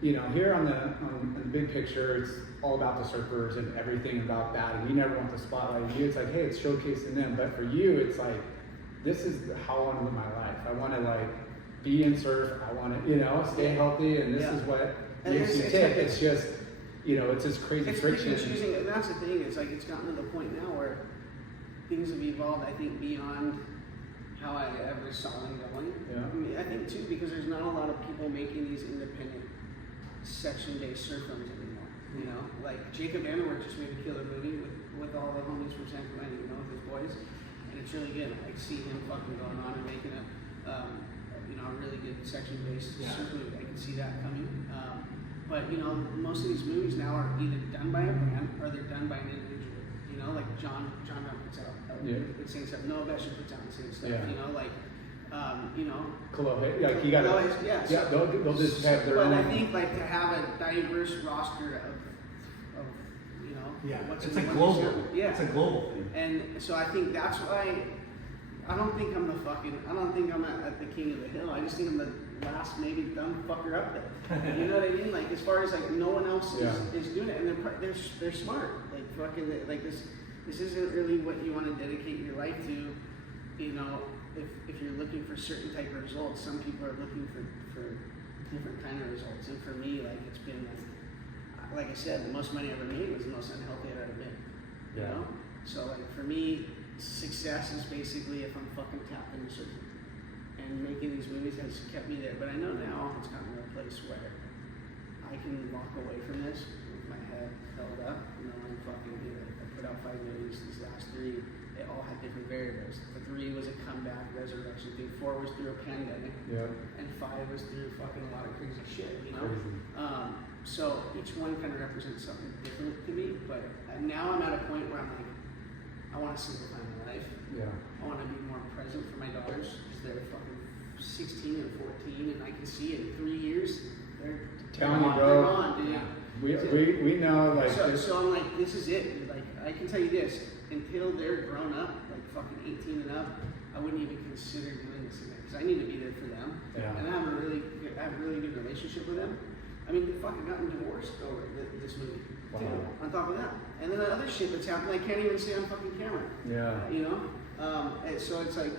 you know, here on the big picture, it's all about the surfers and everything about that, and you never want the spotlight on you. It's like, hey, it's showcasing them. But for you, it's like, this is how I want to live my life. I want to like be in surf. I want to, you know, stay healthy, and this is what makes you tick. It's just, you know, it's just crazy friction. It's choosing, and that's the thing. It's like it's gotten to the point now where things have evolved. I think beyond how I ever saw them going. Yeah. I mean, I think too, because there's not a lot of people making these independent section-based surf films anymore. You know, like Jacob Vanderwerf just made a killer movie with all the homies from San Clemente, you know, with his boys, and it's really good. I see him fucking going on and making a really good section-based surf movie. I can see that coming. But you know, most of these movies now are either done by a brand or they're done by an individual. You know, like John puts out the same stuff. Noah Besher puts out the same stuff. You know, like you know. Cologne, like you got to. They'll just have their own. But I think like to have a diverse roster of you know. It's a global. Yeah. It's a global thing. And so I think that's why. I don't think I'm at the king of the hill. I just think I'm the last maybe dumb fucker up there. You know what I mean? Like as far as like no one else is doing it, and they're smart. Like fucking like this isn't really what you want to dedicate your life to. You know, if you're looking for certain type of results, some people are looking for different kind of results. And for me, like it's been like I said, the most money I ever made was the most unhealthy I've ever been. You know, so like for me. Success is basically if I'm fucking tapped into surfing, and making these movies has kept me there. But I know now it's gotten to a place where I can can walk away from this with my head held up, knowing fucking I put out 5 movies. These last 3, they all had different variables. The 3 was a comeback, resurrection thing. 4 was through a pandemic, and 5 was through fucking a lot of crazy shit, So each one kind of represents something different to me. But now I'm at a point where I'm like, I want to simplify my life. I want to be more present for my daughters because they're fucking 16 and 14, and I can see in 3 years they're gone, dude. We know, like. So I'm like, this is it. Like, I can tell you this: until they're grown up, like fucking 18 and up, I wouldn't even consider doing this again because I need to be there for them. And I have a really good relationship with them. I mean, they fucking gotten divorced over this movie. Wow. On top of that, and then the other shit that's happened, I can't even say on fucking camera. And so it's like,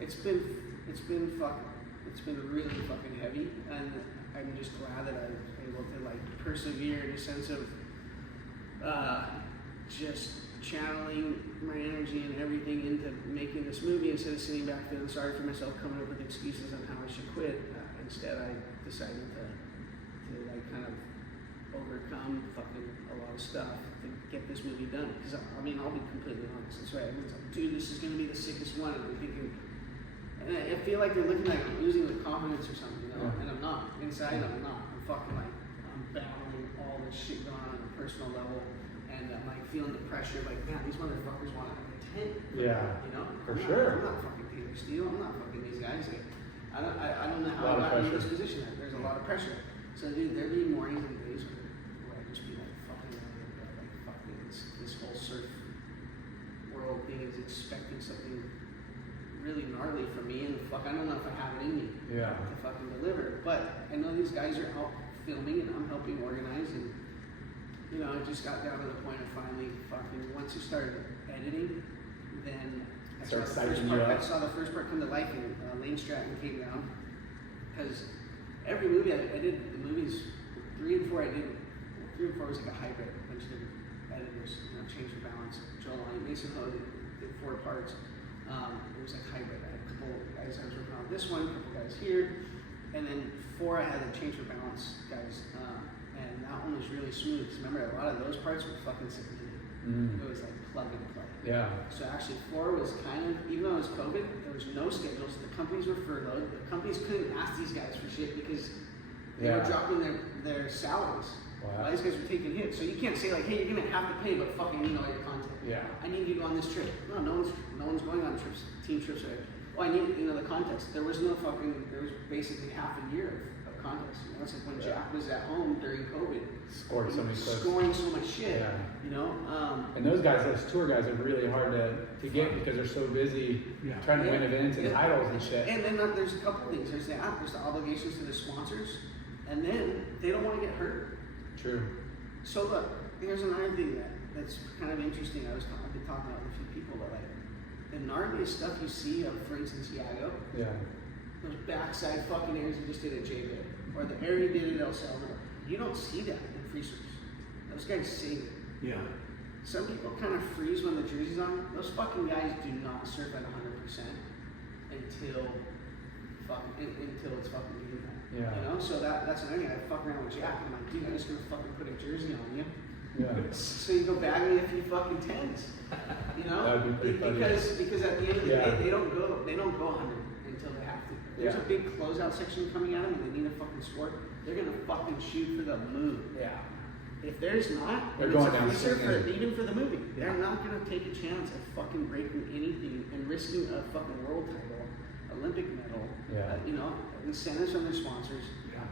it's been really fucking heavy, and I'm just glad that I was able to like persevere in a sense of just channeling my energy and everything into making this movie instead of sitting back feeling sorry for myself, coming up with excuses on how I should quit. Instead, I decided to like kind of overcome fucking a lot of stuff to get this movie done. Because I mean, I'll be completely honest. That's why everyone's like, dude, this is gonna be the sickest one. And I'm thinking, and I feel like they're looking like I'm losing the confidence or something, and I'm not. Inside, I'm not. I'm fucking like, I'm battling all this shit going on a personal level, and I'm like feeling the pressure. Like, man, these motherfuckers want like a 10. For I'm sure. I'm not fucking Peter Steele. I'm not fucking these guys. Like, I don't know how I got in this position. There's a lot of pressure. So, dude, there'd be mornings and days where I'd just be like, fucking, this whole surf world thing is expecting something really gnarly from me, and I don't know if I have it in me to fucking deliver. But I know these guys are out filming, and I'm helping organize, and it just got down to the point of finally fucking, once you started editing, then I saw the first part come to life, and Lane Stratton came down, because every movie I did, the movies 3 and 4 I did. 3 and 4 was like a hybrid. A bunch of editors, change the balance. Joel and Mason Ho did 4 parts. It was like hybrid. I had a couple guys I was working on this one, a couple guys here, and then 4 I had the change the balance guys, and that one was really smooth. Because remember, a lot of those parts were fucking simple. It was like plug and play. So actually 4 was kind of, even though it was COVID, there was no schedules. The companies were furloughed. The companies couldn't ask these guys for shit because they were dropping their salaries. Wow. These guys were taking hits. So you can't say like, hey, you're gonna have to pay, but fucking need all your content. I need you to go on this trip. No one's going on trips, team trips. I need the context. There was basically half a year of contests. It's like when Jack was at home during COVID, scoring so much shit. And those guys, those tour guys, are really hard to get because they're so busy trying to win events and titles and shit. And then there's a couple things. There's the obligations to the sponsors, and then they don't want to get hurt. True. So look, here's another thing that's kind of interesting. I've been talking about with a few people, but like the gnarliest stuff you see of, for instance, Iago. Those backside fucking airs he just did at J-Bay, or the air he did at El Salvador. You don't see that in free surfs. Those guys save it. Some people kind of freeze when the jersey's on. Those fucking guys do not surf at 100% until it's fucking game time. So that's another thing. I fuck around with Jack. I'm like, dude, I'm just gonna fucking put a jersey on you. So you go bag me a few fucking 10s. That'd be pretty funny. Because at the end of the day, they don't go 100 until they have to. If there's a big closeout section coming at them and they need a fucking sport, they're gonna fucking shoot for the moon. If there's not, they're going down even for the movie. They're not gonna take a chance at fucking breaking anything and risking a fucking world title, Olympic medal. Incentives from their sponsors.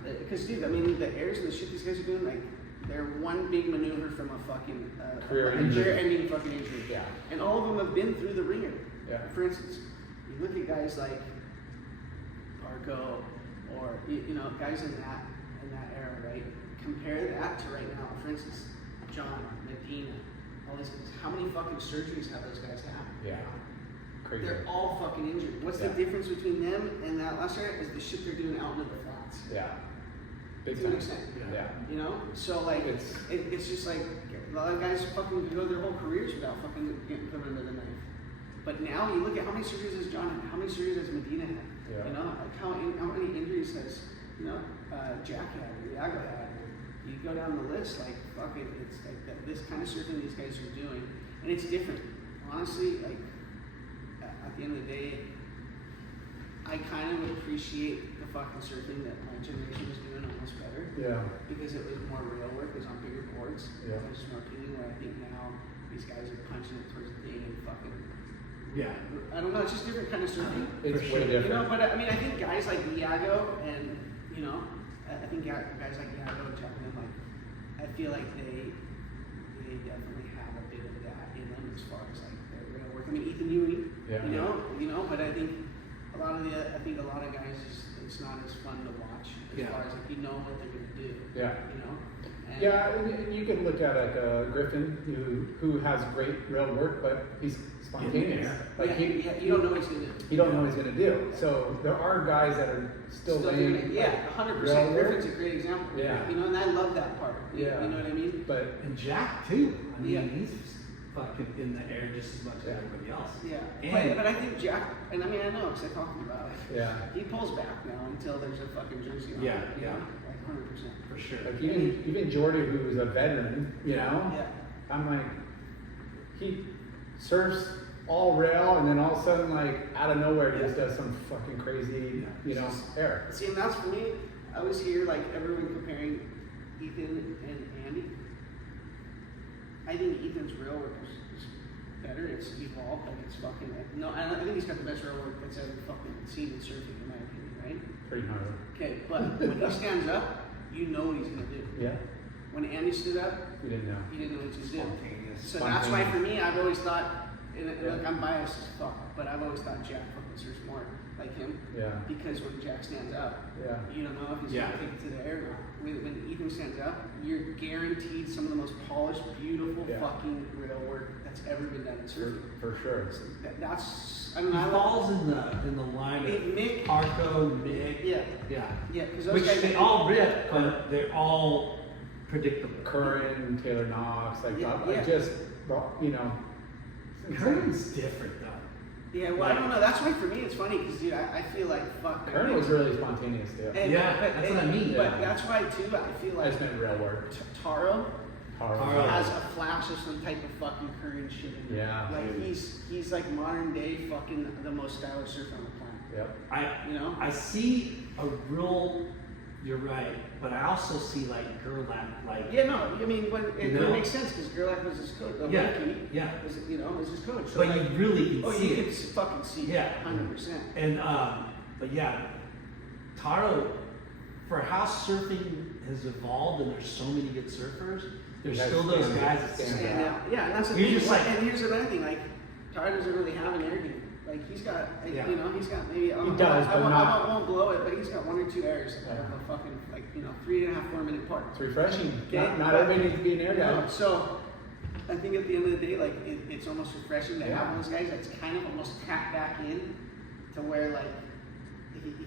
Because dude, I mean, the airs and the shit these guys are doing, like, they're one big maneuver from a fucking career-ending fucking injury. And all of them have been through the ringer. For instance, you look at guys like Parco, or guys in that era, right? Compare that to right now. For instance, John, Medina, all these guys. How many fucking surgeries have those guys had? Crazy. They're all fucking injured. What's the difference between them and that last year is the shit they're doing out into the flats. Big to an extent. So like it's just like a lot of guys fucking go their whole careers without fucking getting put under the knife. But now you look at how many surgeries has John had, how many surgeries has Medina had, like how many injuries has Jack had, Iago had. You go down the list, like fuck it, it's like this kind of surfing these guys are doing, and it's different. Honestly, like at the end of the day, I kind of appreciate the fucking surfing that my generation was doing almost better. Yeah. Because it was more real work, it was on bigger boards. Yeah. It was just more appealing. Where I think now these guys are punching it towards the thing and fucking. Yeah. I don't know. It's just different kind of surfing. It's For way sure. different. You know, but I mean, I think guys like Iago and I think guys like Iago and Jack, like, I feel like they definitely have a bit of that in them as far as like their real work. I mean, Ethan Ewing, Yeah. you know, but I think a lot of guys, it's not as fun to watch as far as like you know what they're gonna do. Yeah. You know. And Yeah, and you can look at like Griffin, who has great real work, but he's spontaneous. Like you don't know what he's gonna do. you don't know what he's gonna do. So there are guys that are still doing laying. it. Yeah, 100%. real work. Griffin's a great example. Yeah. You know, and I love that part. Yeah. You know what I mean? But And Jack too. I mean, Yeah. he's fucking in the air just as much as everybody else. Yeah. And But I think Jack, and I mean, I know because I talked about it. yeah, He pulls back now until there's a fucking jersey on. Yeah, you yeah. know? Like 100%. for sure. like even Jordy, who was a veteran, you know, Yeah. I'm like, he surfs all rail, and then all of a sudden, like out of nowhere, he just does some fucking crazy, air. See, and that's for me. I always hear like everyone comparing Ethan and Andy. I think Ethan's real work is better. It's evolved. Like it's fucking. No, I think he's got the best real work that's ever fucking seen in surfing, in my opinion, right? Pretty hard. Okay, but when he stands up, you know what he's gonna do. Yeah, When Andy stood up, we didn't know. he didn't know what he was doing. Spontaneous. So that's why for me, I've always thought, and look, I'm biased as fuck, but I've always thought Jack fucking surfs more like him. Yeah, Because when Jack stands up, yeah. you don't know if he's Yeah. gonna take it to the air or not. When Ethan stands up, you're guaranteed some of the most polished, beautiful Yeah. fucking real work that's ever been done in surfing. For sure. So that's, I mean, He I love falls in the line of Mick. Arco, Nick. Yeah, Yeah. yeah, because those Which guys. they all rip, but they're all predictable. Curran, Taylor Knox, like Yeah, I yeah. just brought, it's insane. Curran's different though. Yeah, well, I don't know. That's why for me it's funny because dude, I feel like fuck. Curran was really spontaneous too. And- Yeah, that's what I mean. But Yeah. that's why too. I feel I like just meant real work. Taro Taro. has a flash of some type of fucking Curran shit in him. Yeah. Like he's like modern day fucking the most stylish surfer on the planet. Yep. You know? I see a real. You're right, but I also see like Gerlach, like Yeah, no. I mean, when it, You know? makes sense because Gerlach was his coach. Yeah, Loki yeah. Was was his coach. So But like, you really can see you it. can fucking see. Yeah. 100%. And but yeah, Taro, for how surfing has evolved, and there's so many good surfers, there's Guys still those stand- guys that stand stand And out. yeah, and that's the You're thing. just like- and here's another thing. Like, Taro doesn't really have an air game. Like he's got, like, Yeah. he's got maybe. He does, but not- I won't blow it, but he's got 1 or 2 airs that are a fucking 3.5, 4 minute part. It's refreshing. Okay, Not but- everybody needs to be an air guy. So, I think at the end of the day, like it's almost refreshing to Yeah. have those guys that's kind of almost tapped back in to where like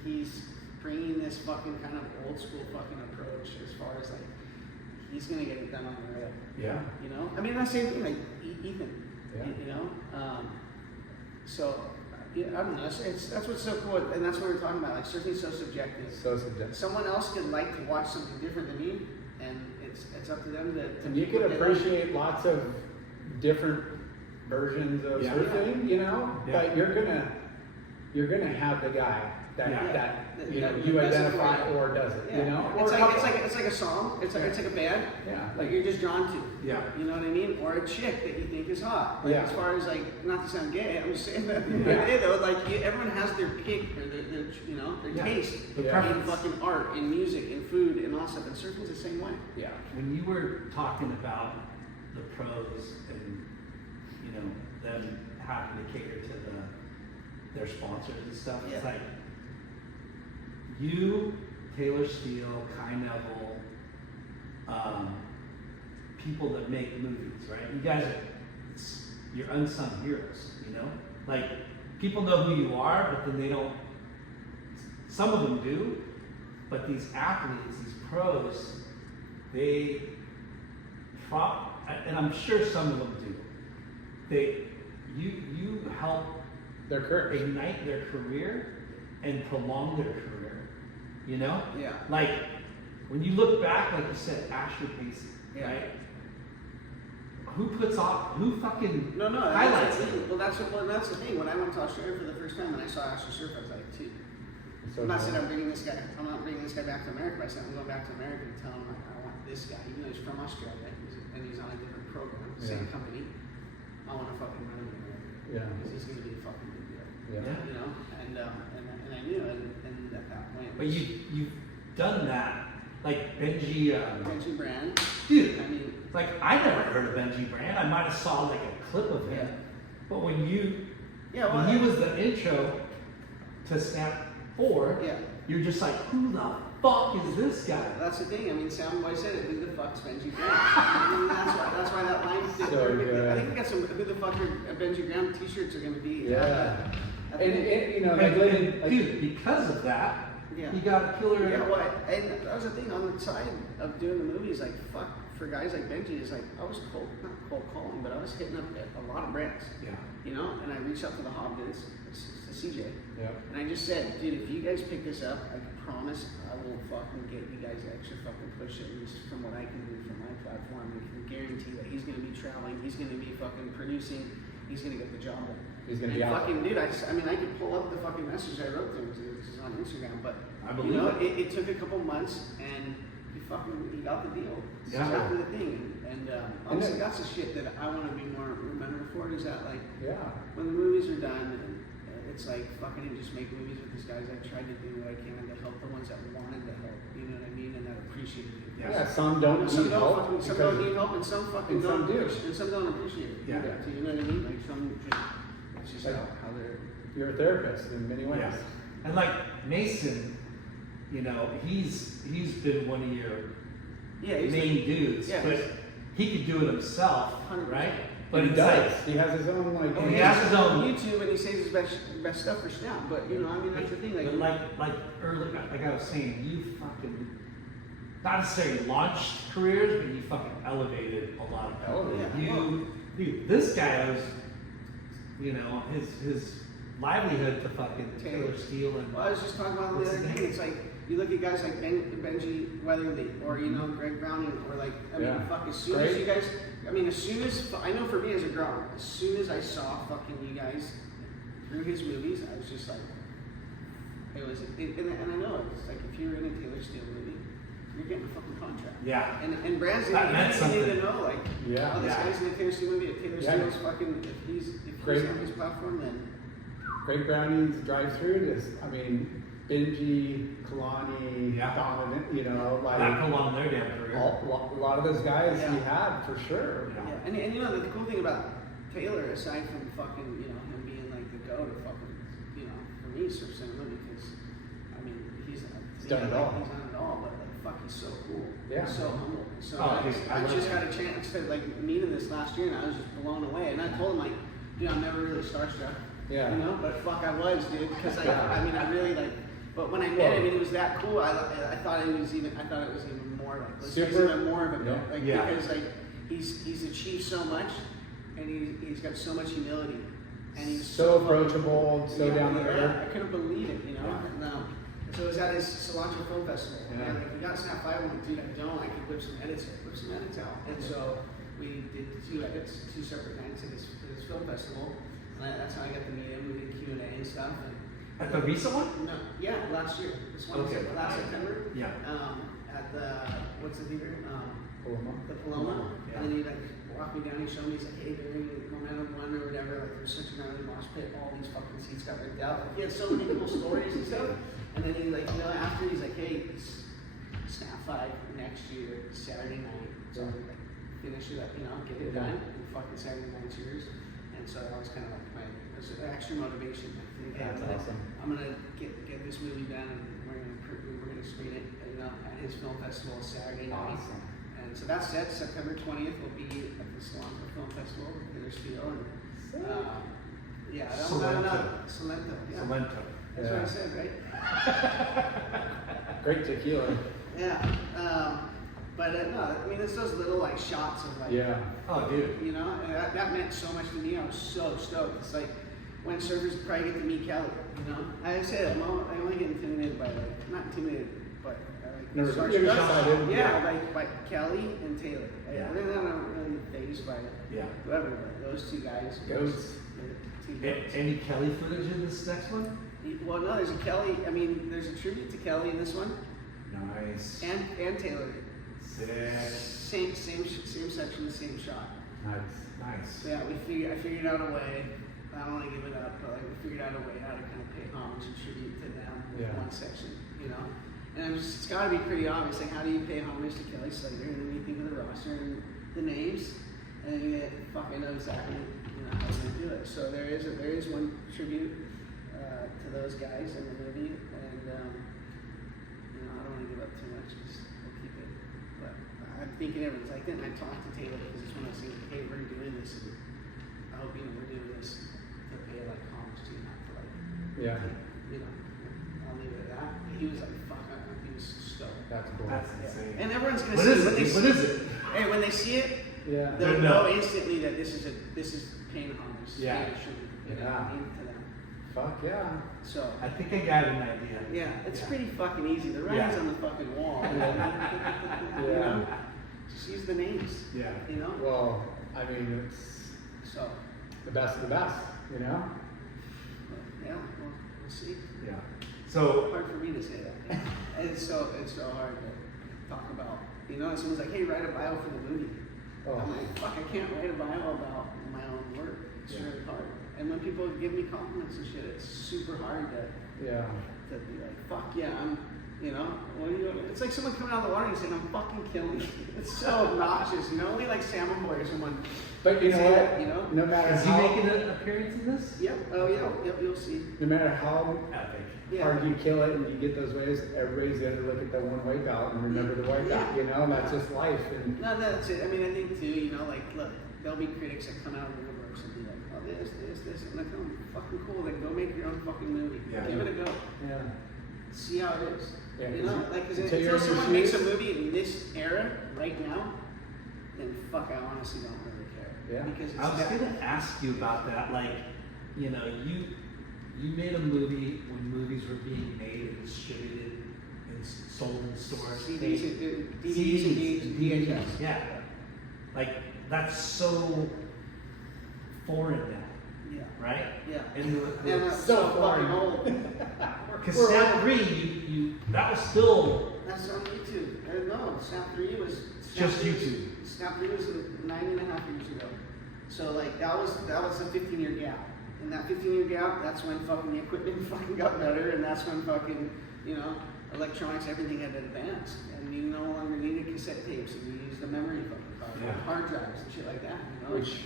he's bringing this fucking kind of old school fucking approach as far as like he's gonna get it done on the rail. Yeah. You know, I mean, that's the same thing, like Ethan, Yeah. you know? So, yeah, I don't know, that's what's so cool, and that's what we're talking about, like, surfing's so subjective. So subjective. Someone else could like to watch something different than me, and it's up to them to And you pick can what they like. appreciate lots of different versions of Yeah. surfing, Yeah. but you're gonna have the guy that Yeah. that That- you know that you does it identify for you. or doesn't, Yeah. you know. Or It's a like couple. it's like a song, it's like a band, Yeah. like you're just drawn to. Yeah. You know what I mean? Or a chick that you think is hot. Like, Yeah. as far as like, not to sound gay, I'm just saying that. Yeah. Though, like everyone has their pick or their their Yeah. taste The Yeah. in preference. fucking art, in music, in food, and all stuff. And surfing's the same way. Yeah. When you were talking about the pros and them having to cater to their sponsors and stuff, Yeah. it's like you, Taylor Steele, Kai Neville, people that make movies, right? You guys are you're unsung heroes, like people know who you are, but then they don't. Some of them do, but these athletes, these pros, and I'm sure some of them do. You help Their career. ignite their career and prolong their career. Yeah. Like when you look back, like you said, Ashley Pacey, Yeah. right? Who fucking No, highlights that's the it? thing. Well, that's the thing. When I went to Australia for the first time and I saw Ashley surf, I was like, dude. So I'm not cool. saying I'm not bringing this guy back to America, but I said I'm going back to America and telling him I want this guy, even though he's from Australia and he's on a different program, same company. I want to fucking run him in America. Yeah. Because he's going to be a fucking big deal. Yeah. You know, and I knew, and at that point. But you've done that, like Benji. Benji Brand. Dude, I mean, like I never heard of Benji Brand. I might have saw like a clip of him, but when he was the intro to Snap 4, you're just like, who the fuck is this guy? That's the thing. I mean, Soundboy said it. Who the fuck's Benji Graham? I mean, that's why that line fit So perfectly. good. I think we got some who the fuck are Benji Graham t-shirts are going to be. Yeah. And you know, And dude, because of that, Yeah. he got a killer. Yeah, well, and that was the thing on the side of doing the movies. Like, fuck, for guys like Benji, is like I was not cold calling, but I was hitting up a lot of brands. Yeah. You know, and I reached out to the Hobgoods, to CJ, Yeah. and I just said, dude, if you guys pick this up, I promise I will fucking get you guys extra fucking push at least from what I can do from my platform. We can guarantee that he's gonna be traveling, he's gonna be fucking producing, he's gonna get the job done. He's gonna and be out. fucking dude, I mean, I could pull up the fucking message I wrote to him because it's on Instagram, but I believe you know, it took a couple months and he got the deal. So Yeah. after the thing, and honestly, that's the shit that I want to be more remembered for. Is that like when the movies are done, and it's like fucking just make movies with these guys. I've tried to do what I can to help the ones that wanted to help. You know what I mean, and that appreciated it. Yeah, some don't Some need don't help. fucking, some don't need help, and some fucking and some don't, do. and some don't appreciate it. Yeah. Do you know what I mean? Like some just, it's just Like, how they're. You're a therapist in many ways. Yeah. And like Mason, you know, he's been one of your He's main dudes, yeah, but he's- he could do it himself, 100%. right? But he it's does. like, He has his own like. Oh, he has his own- YouTube, and he saves his best stuff for Snap. But you know, I mean, that's the thing. but like early, like I was saying, you fucking not necessarily launched careers, but you fucking elevated a lot of people. Elevated. Yeah. Dude, this guy was, you know, his livelihood to fucking Taylor Steele and. Well, I was just talking about the other day. It's like you look at guys like Benji Weatherly, or you know Greg Browning, or like I mean, fuck. As soon as you guys, I mean, as soon as I know for me as a grower, as soon as I saw fucking you guys through his movies, I was just like, it was, and I know it's like if you're in a Taylor Steele movie, you're getting a fucking contract. Yeah. And brands That meant need something. to know like, oh, this guy's in a Taylor Steele movie. If Taylor Steele's fucking, if he's on his platform, then. Great Browning's drive-through is, I mean, Benji, Kalani, Donovan, you know, like That prolonged their damn career. a lot of those guys he had for sure. Yeah. Yeah, and you know the cool thing about Taylor, aside from fucking, you know, him being like the go to fucking, you know, for me, surf cinema, because I mean he's done it all. He's done it all, but like fuck, he's so cool. Yeah. He's so humble. So Oh, I dude, just got a chance to like meet him this last year, and I was just blown away. And I told him like, dude, I'm never really starstruck. Yeah. You know, but fuck, I was, dude, because I mean, I really like. But when I met him, and he was that cool. I thought it was even more like this guy's even more of a like because like he's achieved so much, and he's got so much humility, and he's so approachable, so down to earth. I couldn't believe it, you know. So it was at his Cilantro Film Festival, and like we got Snap 5. I'm like, dude, I could whip some edits out, and so we did 2 edits, 2 separate nights at his film festival. And that's how I got to meet him. We did Q&A and stuff. At the recent one? No, yeah, last year. This one was last September. Yeah. At the what's the theater? Paloma. The Paloma. Yeah. And then he like walked me down. He showed me. He's like, hey, Barry, Momentum 1 or whatever. Like there's such a gnarly mosh pit. All these fucking seats got ripped out. Like, he had so many cool stories and stuff. And then he like, you know, after he's like, hey, Snap 5 next year, Saturday night. So like finish it up, you know, get it done. And fucking Saturday night's yours. And so that was kind of like my extra motivation. That's awesome. I'm gonna get this movie done, and we're gonna screen it, you know, at his film festival Saturday night. Awesome. And so that's set. September 20th will be at the Cilantro Film Festival with Taylor Steele, and yeah, Cilantro. Yeah. Salento. That's what I said, right? Great tequila. Yeah. But no, I mean, it's those little like shots of like, Oh, dude. you know, and that meant so much to me. I was so stoked. It's like when surfers probably get to meet Kelly, you know. I said, I only get intimidated by like, not intimidated, but like You're Starstruck. excited. Yeah, like Kelly and Taylor. Yeah. They're not really phased by Yeah. whoever, but those two guys. Goats. Any Kelly footage in this next one? Well, no, there's a Kelly. I mean, there's a tribute to Kelly in this one, Nice. and Taylor. Sick. Same section, same shot. Nice. So yeah, I figured out a way. I don't want to give it up, but like we figured out a way how to kind of pay homage and tribute to them with one section, you know. And it's got to be pretty obvious. Like, how do you pay homage to Kelly Slater? And then you think of the roster and the names, and you fucking know exactly how to do it. So there is one tribute to those guys in the movie, and I don't want to give up too much because we'll keep it. But I'm thinking everyone's like, then I talked to Taylor because it's one of those things. Hey, we're doing this, and I hope we're doing this to pay like homage to you, not to like, I'll leave it at that. He was like, fuck, he was stoked. That's cool. That's insane. And everyone's gonna What see is when it? they see What is it? Hey, when they see it, Yeah. they'll No. know instantly that this is paying homage. Yeah. To them. Fuck yeah. So I think I got an idea. yeah, it's pretty fucking easy. The writing's on the fucking wall. You know? Just use the names. Yeah. You know? Well, I mean, it's So the best of the best, you know? yeah, well, we'll see. Yeah. So Hard for me to say that. It's so hard to talk about. You know, and someone's like, hey, write a bio for the movie. Oh. I'm like, fuck, I can't write a bio about my own work. It's really hard. And when people give me compliments and shit, it's super hard to Yeah. be like, fuck yeah, what are you doing? It's like someone coming out of the water and saying, I'm fucking killing you. It's so obnoxious, only like Salmon Boy or someone. But you know say what? that, you know? No matter is he how, making an appearance in this? Yep, oh yeah, yep, you'll see. no matter how Epic. Yeah. hard you kill it and you get those waves, everybody's gonna look at the one wipeout and remember the wipeout, you know? And that's just life. And No, that's it. I mean, I think too, like, look, there'll be critics that come out of the woodworks and be like, oh, this, and like, oh, fucking cool, then go make your own fucking movie. Yeah. Give it a go. yeah. See how it is. Yeah, You know, like, because until you're until in your someone makes a shoes. movie in this era, right now, then fuck, I honestly don't really care. Yeah. Because it's I was that- gonna ask you about that. Like, you made a movie when movies were being made and distributed and sold in stores. CDs and DVDs and VHS. Yeah. Like, that's so foreign now, Yeah. right? Yeah. And And I'm So so fucking foreign. old. Cassette 3, you that was still That's on YouTube. No, Snap 3 was... just YouTube. Snap 3 was 9.5 years ago. So like that was a 15-year gap. In that 15-year gap, that's when fucking the equipment fucking got better, and that's when fucking, electronics, everything had advanced. And you no longer needed cassette tapes, and you used the memory fucking card, Yeah. hard drives and shit like that, Which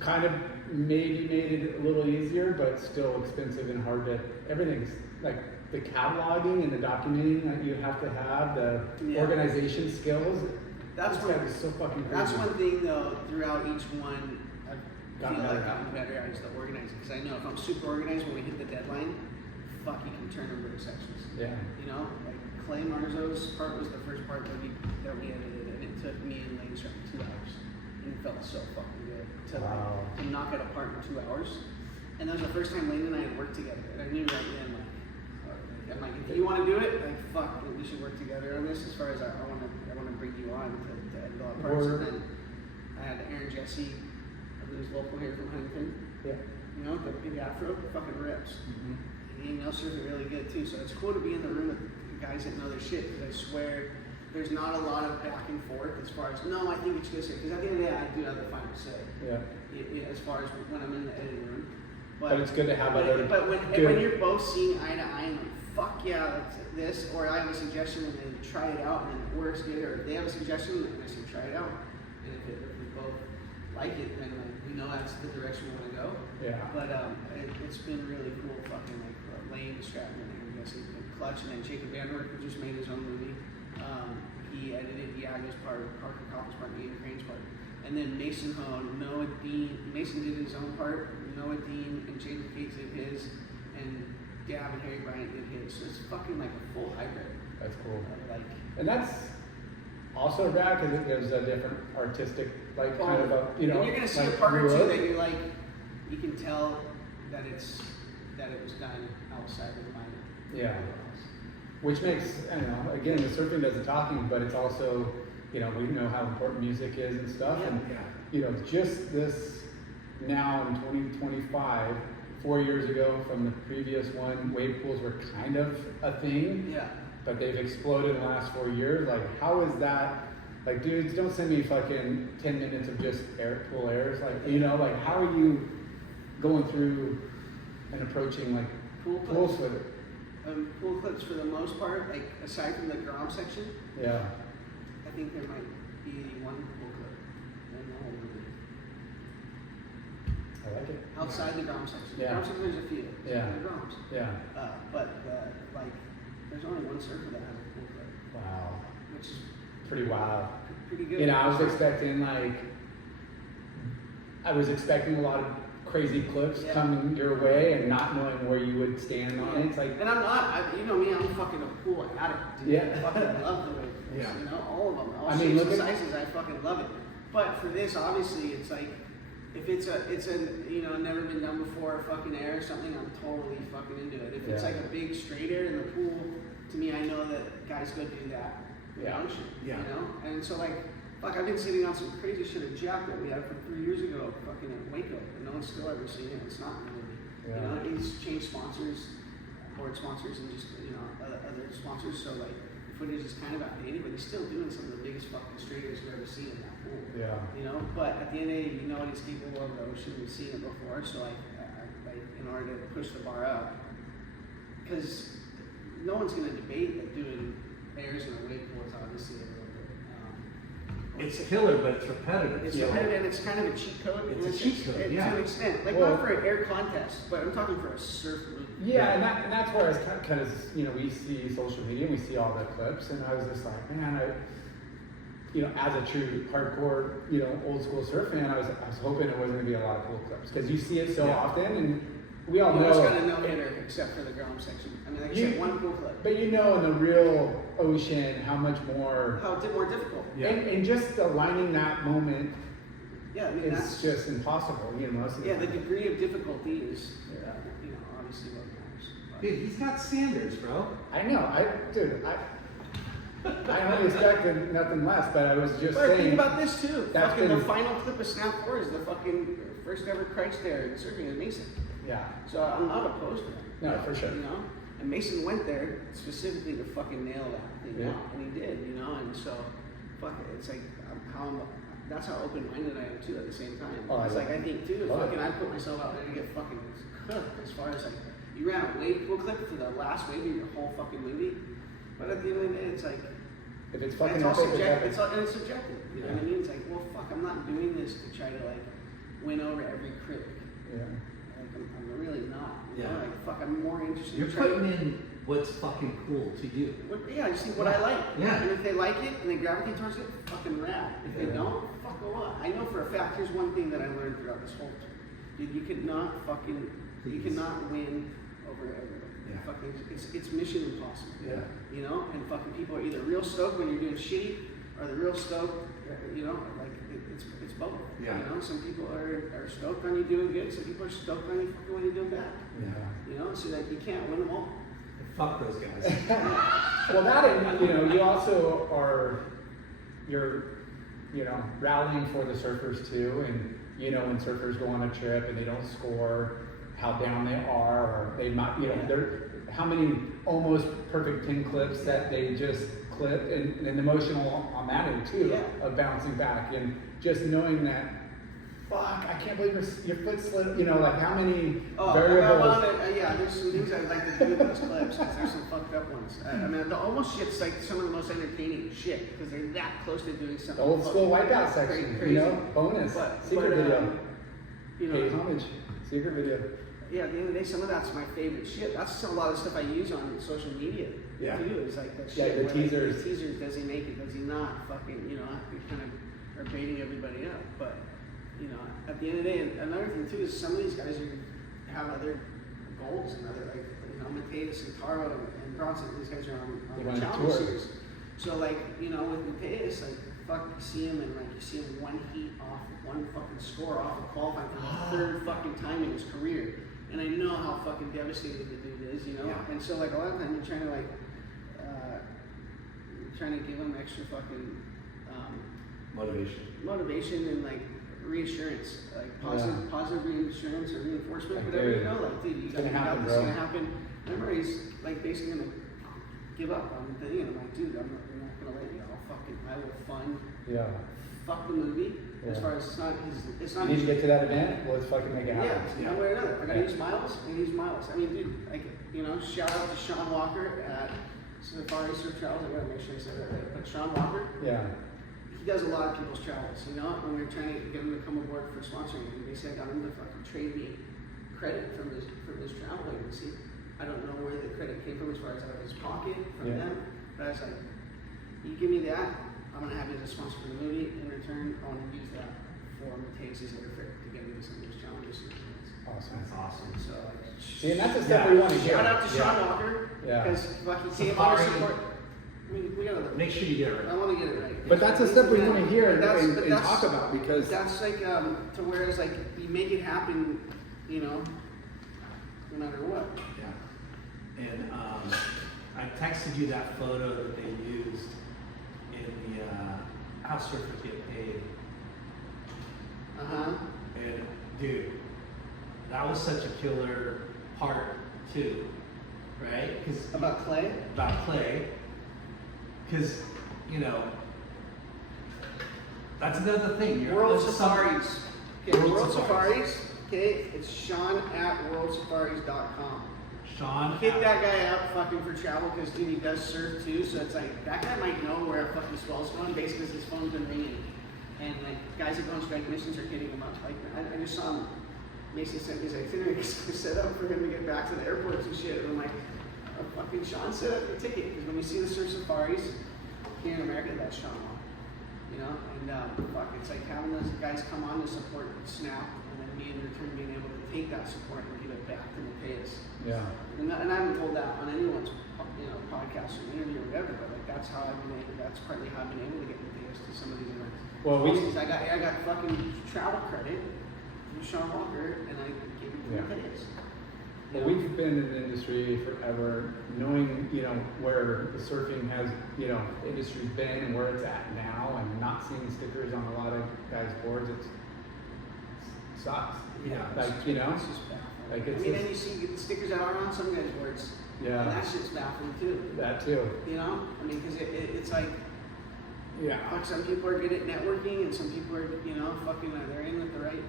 kind of maybe made it a little easier, but still expensive and hard to, everything's like the cataloging and the documenting that you have to have, the Yeah. organization skills. That's it's one- gotta be so fucking crazy. That's one thing though, throughout each one, I Gotten feel like better. gotten better at is the organizing. Because I know if I'm super organized when we hit the deadline, fuck, you can turn them into sections. Yeah. Like Clay Marzo's part was the first part that we edited, and it took me and Lane Strap 2 hours, and it felt so fucking good Wow. to knock it apart in 2 hours. And that was the first time Lane and I had worked together, and I knew right then, I'm like, if you want to do it, like, fuck, we should work together on this. As far as I want to bring you on to edit all the parts. Word. And then I had Aaron Jesse, who's local here from Huntington. Yeah. The big afro, fucking rips. Mhm. He knows it really good too, so it's cool to be in the room with guys that know their shit, because I swear there's not a lot of back and forth as far as, no, I think it's this, because at the end of the day, I do have the final say, Yeah. as far as when I'm in the editing room. But it's good to have other But when good- you're both seeing eye to eye and like, fuck yeah, that's this, or I have a suggestion and then try it out and it works good, or if they have a suggestion and I say try it out, and if we both like it, then like, we know that's the direction we want to go. Yeah. But it's been really cool, fucking like Lane Stratton and Jesse Clutch, and then Jacob Vanderwerk, who just made his own movie. He edited Diago's part, Parker Copper's part, and Ian Crane's part. And then Mason Hone, Noah Dean, Mason did his own part, Noah Dean and James Cates did his, and Gab and Harry Bryant did his. So it's fucking like a full hybrid. That's cool. Like, And that's also rad because it gives a different artistic, like kind of a, and you're gonna see like, a part or two look. that you're like, you can tell that it was done outside of the mind. Yeah. which makes, I don't know, again, the surfing does the talking, but it's also, you know, we know how important music is and stuff. And, you know, just this now in 2025, 4 years ago from the previous one, wave pools were kind of a thing. Yeah. But they've exploded in the last 4 years. Like, how is that? Like, dudes, don't send me fucking 10 minutes of just pool airs. Like, you know, like, how are you going through and approaching, like, Pool pools clips. with it? Pool clips for the most part, like, aside from the Grom section, Yeah. I think there might be one pool clip in the whole movie. I like it. Outside the Grom section. Yeah. Grom section, there's a few. Yeah. The Groms. Yeah. But, like, there's only one surfer that has a pool clip, Wow. which is Pretty wild. pretty good. You know, I was expecting, like, a lot of crazy clips Yeah. coming your way and not knowing where you would stand on it. It's like, and I'm not, you know me, I'm fucking a pool addict, dude. Yeah. I fucking love the wave pools, Yeah. you know, all of them, all I mean, shapes look and at- sizes, I fucking love it. But for this, obviously, it's like, if it's a, you know, never been done before, fucking air or something, I'm totally fucking into it. If it's Yeah. like a big straight air in the pool, to me, I know that guys go do that. Yeah. You know? And so, like, fuck, I've been sitting on some crazy shit at Jack that we had from 3 years ago, fucking at Waco, and no one's still ever seen it. It's not in the movie. Yeah. You know, he's changed sponsors, board sponsors, and just, you know, other sponsors. So, like, the footage is kind of outdated, but he's still doing some of the biggest fucking straight airs you've ever seen in that pool. yeah. You know, but at the end of the day, you know what he's capable of, though. We've seen it before, so like, in order to push the bar up, because no one's gonna debate that doing airs in a wave pool is obviously a little bit. It's killer, but it's repetitive. It's Yeah. repetitive, and it's kind of a cheat code. It's in a cheat code, to yeah. an extent, like Well- not for an air contest, but I'm talking for a surf movie. Yeah, and that's where I was kind of, you know, we see social media, we see all the clips, and I was just like, man, you know, as a true hardcore, you know, old school surf fan, I was hoping it wasn't gonna be a lot of cool clips because you see it so Yeah. often, and we all You almost know. got a no-hitter except for the Grom section. I mean, like I You- said, one pool clip. But you know, in the real ocean, how much more, How more difficult? Yeah. and just aligning that moment Yeah, I mean is that's just impossible. You know, most of the yeah. The time. degree of difficulty is, Yeah. you know, obviously what matters. But- Dude, he's got standards, bro. I know, I only expected nothing less, but I was just But saying. think about this too. That's Fucking been- the final clip of Snap 4 is the fucking first ever Christ there in surfing in Mason. Yeah. So I'm not opposed to that. No, for sure. You know? And Mason went there specifically to fucking nail that thing Yeah. out. And he did, you know? And so, fuck it. It's like, that's how open-minded I am too at the same time. Oh, It's like, I think too, love fucking, it. I put myself out there to get fucking cooked as far as like, you ran a wave pool clip for the last wave of your whole fucking movie. But at the end of the day, it's like, If it's and fucking it's all epic, it's subjective. epic. And it's subjective. You know what I mean? It's like, well, fuck, I'm not doing this to try to like win over every critic. Yeah. Like, I'm really not. You know? Yeah. Like, fuck, I'm more interested You're in trying putting in what's fucking cool to you. yeah, just see what I like. Yeah. And if they like it and they gravitate towards it, fucking rad. If they Yeah. don't, fuck go on. I know for a fact. Here's one thing that I learned throughout this whole trip. Dude, you cannot fucking, you Please. cannot win over everybody. Yeah. Fucking, it's mission impossible. Yeah. You know, and fucking people are either real stoked when you're doing shitty, or they're real stoked. You know, like it's both. Yeah. You know, some people are stoked on you doing good. Some people are stoked on you fucking when you're doing bad. Yeah. You know, so like you can't win them all. Fuck those guys. Well, that, and, you know, you also you're, you know, rallying for the surfers too, and you know, when surfers go on a trip and they don't score, how down they are, or they might, you know, how many almost perfect pin clips that they just clip, and emotional on that end too, Yeah. of bouncing back, and just knowing that, fuck, I can't believe your foot slid, you know, like how many variables. Yeah, there's some things I'd like to do with those clips because there's some fucked up ones. I mean, the almost shit's like some of the most entertaining shit because they're that close to doing something. The old school fucking wipeout section, crazy. you know, bonus, secret video, You pay know, homage, secret video. yeah, at the end of the day, some of that's my favorite shit. That's a lot of stuff I use on social media. Yeah. Too, is like that Yeah, shit. the where, teasers. Like, the teasers, does he make it? Does he not? Fucking, you know, we kind of are baiting everybody up. But, you know, at the end of the day, and another thing too is some of these guys have other goals and other, like, you know, Mateus and Taro and Bronson, these guys are on They the went on challenge tour. series. So, like, you know, with Mateus, like, fuck, you see him and, like, you see him one heat off, one fucking score off of qualifying for the third fucking time in his career. And I know how fucking devastated the dude is, you know? Yeah. And so, like, a lot of times you're trying to, like, trying to give them extra fucking Motivation. and like reassurance, like positive reassurance or reinforcement, Like, whatever, dude, you know, like, dude, you it's gonna got happen, this, bro. gonna happen. Remember, he's like basically gonna give up on the thing, and I'm like, dude, I'm not gonna let you. I will fund. Yeah. Fuck the movie. As Yeah. far as it's not. You need to get to that event. Let's fucking make it happen. Yeah, one way or another. I gotta use miles. I use miles. I mean, dude, like, you know, shout out to Sean Walker at Safari Surf Travels. I gotta make sure I say that right. But Sean Walker, Yeah. he does a lot of people's travels, you know. And we were trying to get him to come aboard for sponsoring, and basically I got him to fucking trade me credit from his travel agency. I don't know where the credit came from as far as out of his pocket from them, but I was like, you give me that, I'm gonna have you as a sponsor for the movie. In return, I want to use that for Mateus's airfare to get me to some of these challenges. Awesome. That's awesome. So, See, and that's the stuff we want to hear. shout out to Sean Walker, Yeah. because fucking came on to Safari. support. I mean, we gotta Make sure you get it I right. want to get it right. But that's the stuff we want to hear and That's- talk about because That's like to where it's like you make it happen, you know, no matter what. Yeah. And I texted you that photo that they used in the How Surfers Get Paid. And dude, that was such a killer part too, right? Because About Clay. because you know that's another thing. World there's Safaris. Okay, World World Safaris. Safaris. Okay, it's Sean at worldsafaris.com. Sean, Hit that guy up fucking for travel because dude, he does surf too. So it's like that guy might know where a fucking swell's going basically because his phone's been ringing. And like guys that go on strike missions are hitting him up. Like I just saw him. Mason sent me his itinerary set up for him to get back to the airports and shit. And I'm like, fucking Sean set up your ticket because when we see the surf safaris here in America, that's Sean. You know, and fuck, it's like having those guys come on to support Snap, and then me in return being able to take that support and give it back to Mateus. yeah. And I haven't told that on anyone's podcast or interview or whatever, but like that's how I've been able. That's partly how I've been able to get Mateus to some of these events. Well, I got fucking travel credit from Sean Walker, and I gave it to Mateus. Well, we've been in the industry forever, knowing, you know, where the surfing has, you know, the industry's been and where it's at now, and not seeing stickers on a lot of guys' boards, it sucks. Yeah. Like, you know, It's just baffling. like it's I mean, just- then you see the stickers that are on some guys' boards, Yeah. and that shit's baffling too. that too. You know, I mean, because it's like, Yeah. fuck, some people are good at networking, and some people are, you know, fucking, they're in with the right,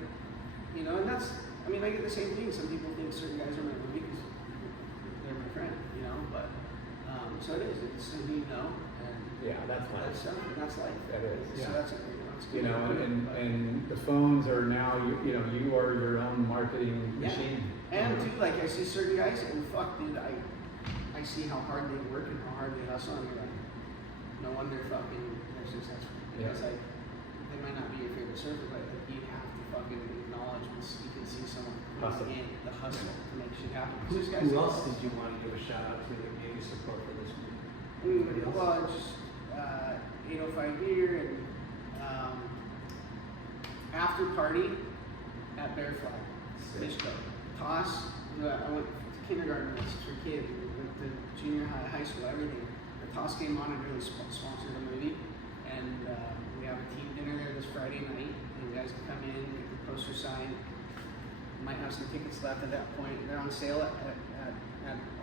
you know, and that's, I mean, I get the same thing. Some people think certain guys are my movie because they're my friend, you know, but, so it is, it's who you know, and Yeah, that's that's nice. stuff, and that's life. That is, So yeah. that's, you know, it's You good. know, and the phones are now, you know, you are your own marketing Yeah. machine. And you know? too, like I see certain guys, and fuck, dude, I see how hard they work and how hard they hustle, and you're like, no wonder fucking they're successful. Because like, they might not be your favorite surfer, but like, you have to fucking acknowledge when you can see someone Hustle. in the hustle to make shit happen. 'Cause there's guys who that- else did you want to give a shout out to that gave you support for this movie? Anybody else? Well, it's just 805 here and after party at Bear Flag, Fishco. Toss, I went to kindergarten, this is for kids, we went to junior high school, everything. The Toss came on and really sponsored the movie. And we have a team dinner there this Friday night. And you guys can come in, get the poster signed. Might have some tickets left at that point. They're on sale at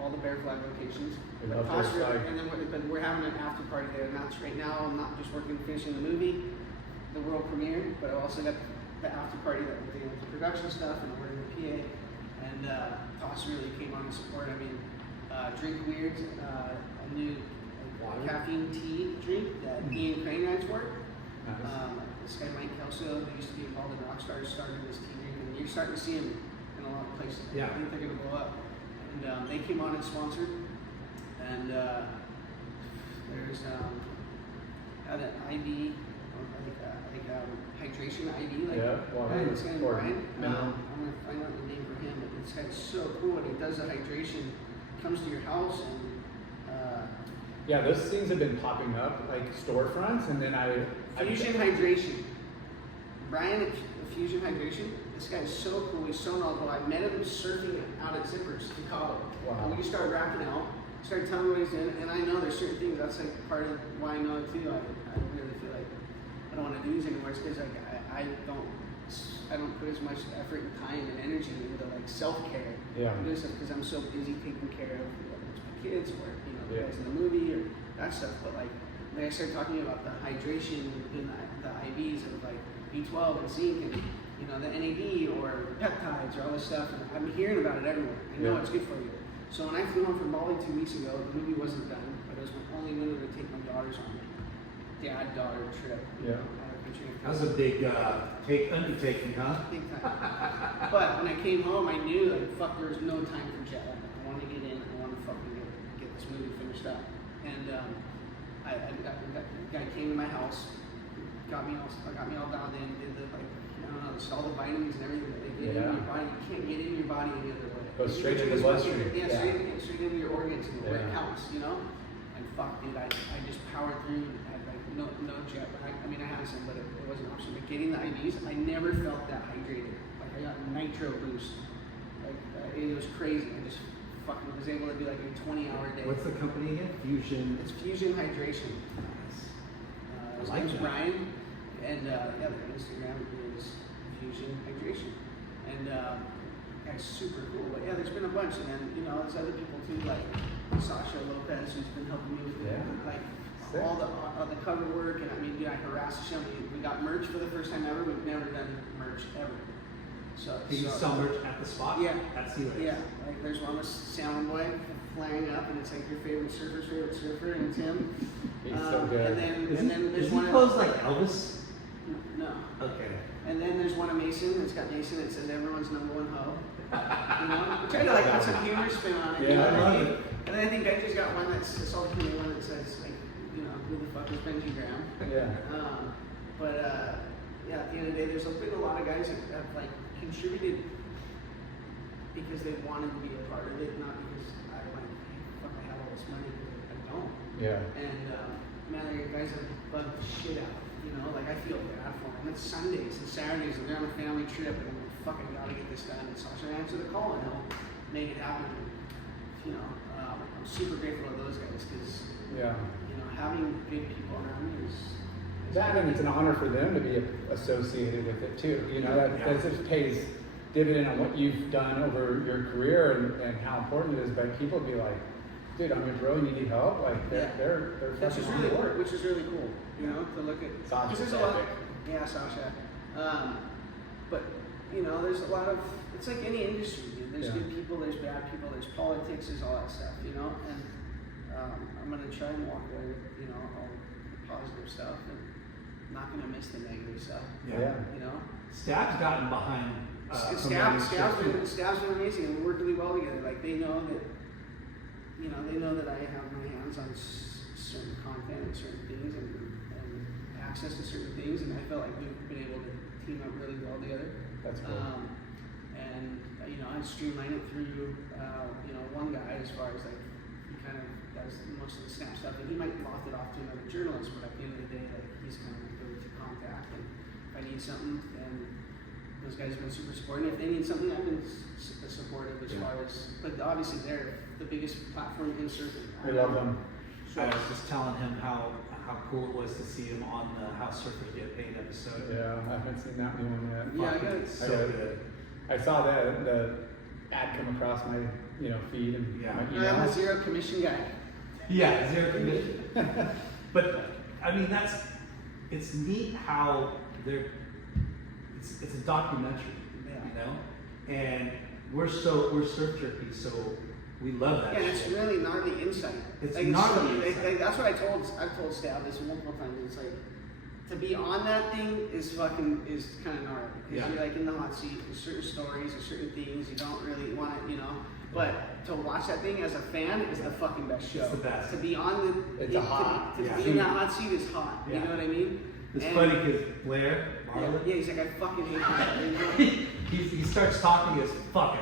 all the Bear Flag locations. We love Toss Bear Flag. and then but we're having an after party there, and that's right now. I'm not just working finishing the movie, the world premiere, but I also got the after party that we're doing with the production stuff and we're in the PA. And Toss really came on to support. I mean, Drink Weird, a new caffeine tea drink that Ian Crane writes for. Nice. This guy Mike Kelso, who used to be involved in Rockstars, started this tea drink, and you're starting to see him in a lot of places. Yeah. I think they're going to blow up. And they came on and sponsored. And there's an IV, hydration IV, like Yeah, water, this guy or Brian. mineral. I'm gonna find out the name for him, but this guy's so cool, and he does the hydration, comes to your house, and Yeah, those things have been popping up like storefronts, and then Fusion Hydration. Brian at Fusion Hydration. This guy's so cool. He's so knowledgeable. I met him surfing out at Zippers in Cabo. Wow. And we started racking out, started telling me what he's doing, and I know there's certain things, that's like part of why I know it too. I really feel like I don't want to do these anymore. It's because like I don't put as much effort and time and energy into like self-care. Yeah. This because I'm so busy taking care of whether it's my kids or the guys in the movie or that stuff. But like when I started talking about the hydration in the IVs of like B12 and zinc and the NAD or peptides or all this stuff, and I'm hearing about it everywhere. I know it's good for you. So when I flew home from Bali 2 weeks ago, the movie wasn't done, but it was my only window to take my daughters on a dad-daughter trip. Yeah. That was a big undertaking, huh? Big time. But when I came home, I knew like fuck, there was no time for jet lag. I want to get in. I want to fucking get this movie finished up. And a guy came to my house, got me all dialed in, did the all the vitamins and everything that they get in your body. You can't get in your body any other way. Goes straight into the bloodstream. Yeah, straight into your organs and where it counts, And fuck, dude, I just powered through. I had like no jet lag. I mean, I had some, but it wasn't an option. But getting the IVs, I never felt that hydrated. Like I got nitro boost. Like it was crazy. I just fucking was able to do like a 20-hour day. What's the company again? Fusion. It's Fusion Hydration. His name's Brian, and their Instagram is Fusion Hydration, and that's super cool. But yeah, there's been a bunch, and then there's other people too, like Sasha Lopez, who's been helping me with like all the cover work, and I mean, I harassed him. We got merch for the first time ever. We've never done merch ever. So you sell merch at the spot? Yeah. At Sea Legs? Yeah. Like there's one with Sound Boy flying up, and it's like your favorite surfer's favorite surfer, and it's him. He's so good. And then there's is one. He posed like Elvis? No. Okay. And then there's one of Mason. It's got Mason. It says everyone's number one hoe. Which I like put some humor spin on it. Yeah, I love it. And then I think I just got one that's a salty one that says like, who the fuck is Benji Graham? Yeah. Yeah, at the end of the day, there's been a lot of guys that have like contributed because they wanted to be a part of it, not because I have all this money. I don't. Yeah. And man, there are guys that bug the shit out. Like I feel bad for them. It's Sundays and Saturdays, and they're on a family trip, and I'm like, fucking gotta get this done. And Sasha answer the call, and he'll make it happen. I'm super grateful to those guys because having good people around me is that, and it's an honor for them to be associated with it too. That just pays dividend on what you've done over your career and how important it is. But people be like, dude, I'm your bro, you need help. Like they're which is really cool. Which is really cool. To look at. Sasha's a lot. epic. Yeah, Sasha. But there's a lot of. It's like any industry. Dude. There's good people. There's bad people. There's politics. There's all that stuff. And I'm gonna try and walk away with all the positive stuff and not gonna miss the negative stuff. Yeah. Stab's gotten behind. Stab's been amazing, and we work really well together. Like they know that. They know that I have my hands on certain content and certain things and access to certain things, and I felt like we've been able to team up really well together. That's cool. And I streamline it through one guy as far as like he kind of does most of the snap stuff, and he might loft it off to another journalist, but at the end of the day, like he's kind of my go-to contact. And if I need something, then those guys have been super supportive. If they need something, I've been supportive as far as. But obviously, they're the biggest platform in surfing. We love them. I was just telling him how cool it was to see him on the How Surfers Get Paid episode. Yeah, I haven't seen that new one yet. Yeah, I got it. So good. I saw the ad come across my feed and my email. I'm a zero commission guy. Yeah, zero commission. But I mean, it's neat how it's a documentary, and we're surf jerky, so we love that. Yeah, and it's really gnarly insight. It's like, gnarly. That's what I've told Stab this multiple times. It's like to be on that thing is kind of gnarly. Because you're like in the hot seat. There's certain stories, there's certain things you don't really want to, But to watch that thing as a fan is the fucking best show. It's the best. To be on the hot. To be in that hot seat is hot. Yeah. You know what I mean? It's funny because Blair, yeah, he's like, I fucking hate this. he starts talking. He goes, "Fuck,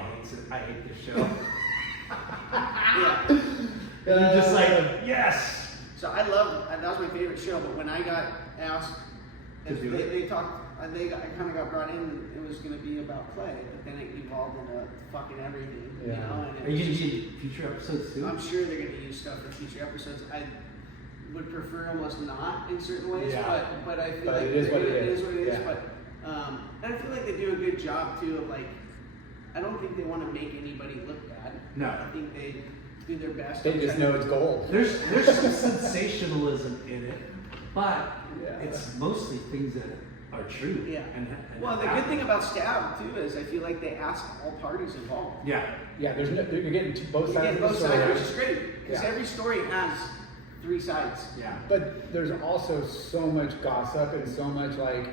I hate this show." Yeah. And you're just like, yes. So I love, that was my favorite show, but when I got asked They talked. I kind of got brought in. It was going to be about Clay, but then it evolved into fucking everything. Yeah. You know. And Are you going to do future episodes too? I'm sure they're going to use stuff for future episodes. I would prefer almost not in certain ways, Yeah. but I feel But like it is what it is is. what it is. Yeah. But and I feel like they do a good job too of like. I don't think they want to make anybody look bad. No. I think they do their best. They just know it's gold. There's some sensationalism in it, but Yeah. it's mostly things that are true. Yeah. And Well, the good thing about Stab too is I feel like they ask all parties involved. Yeah. Yeah, you're getting both You sides get of the both story. sides, which is great because Yeah. every story has 3 sides. Yeah. But there's also so much gossip and so much like,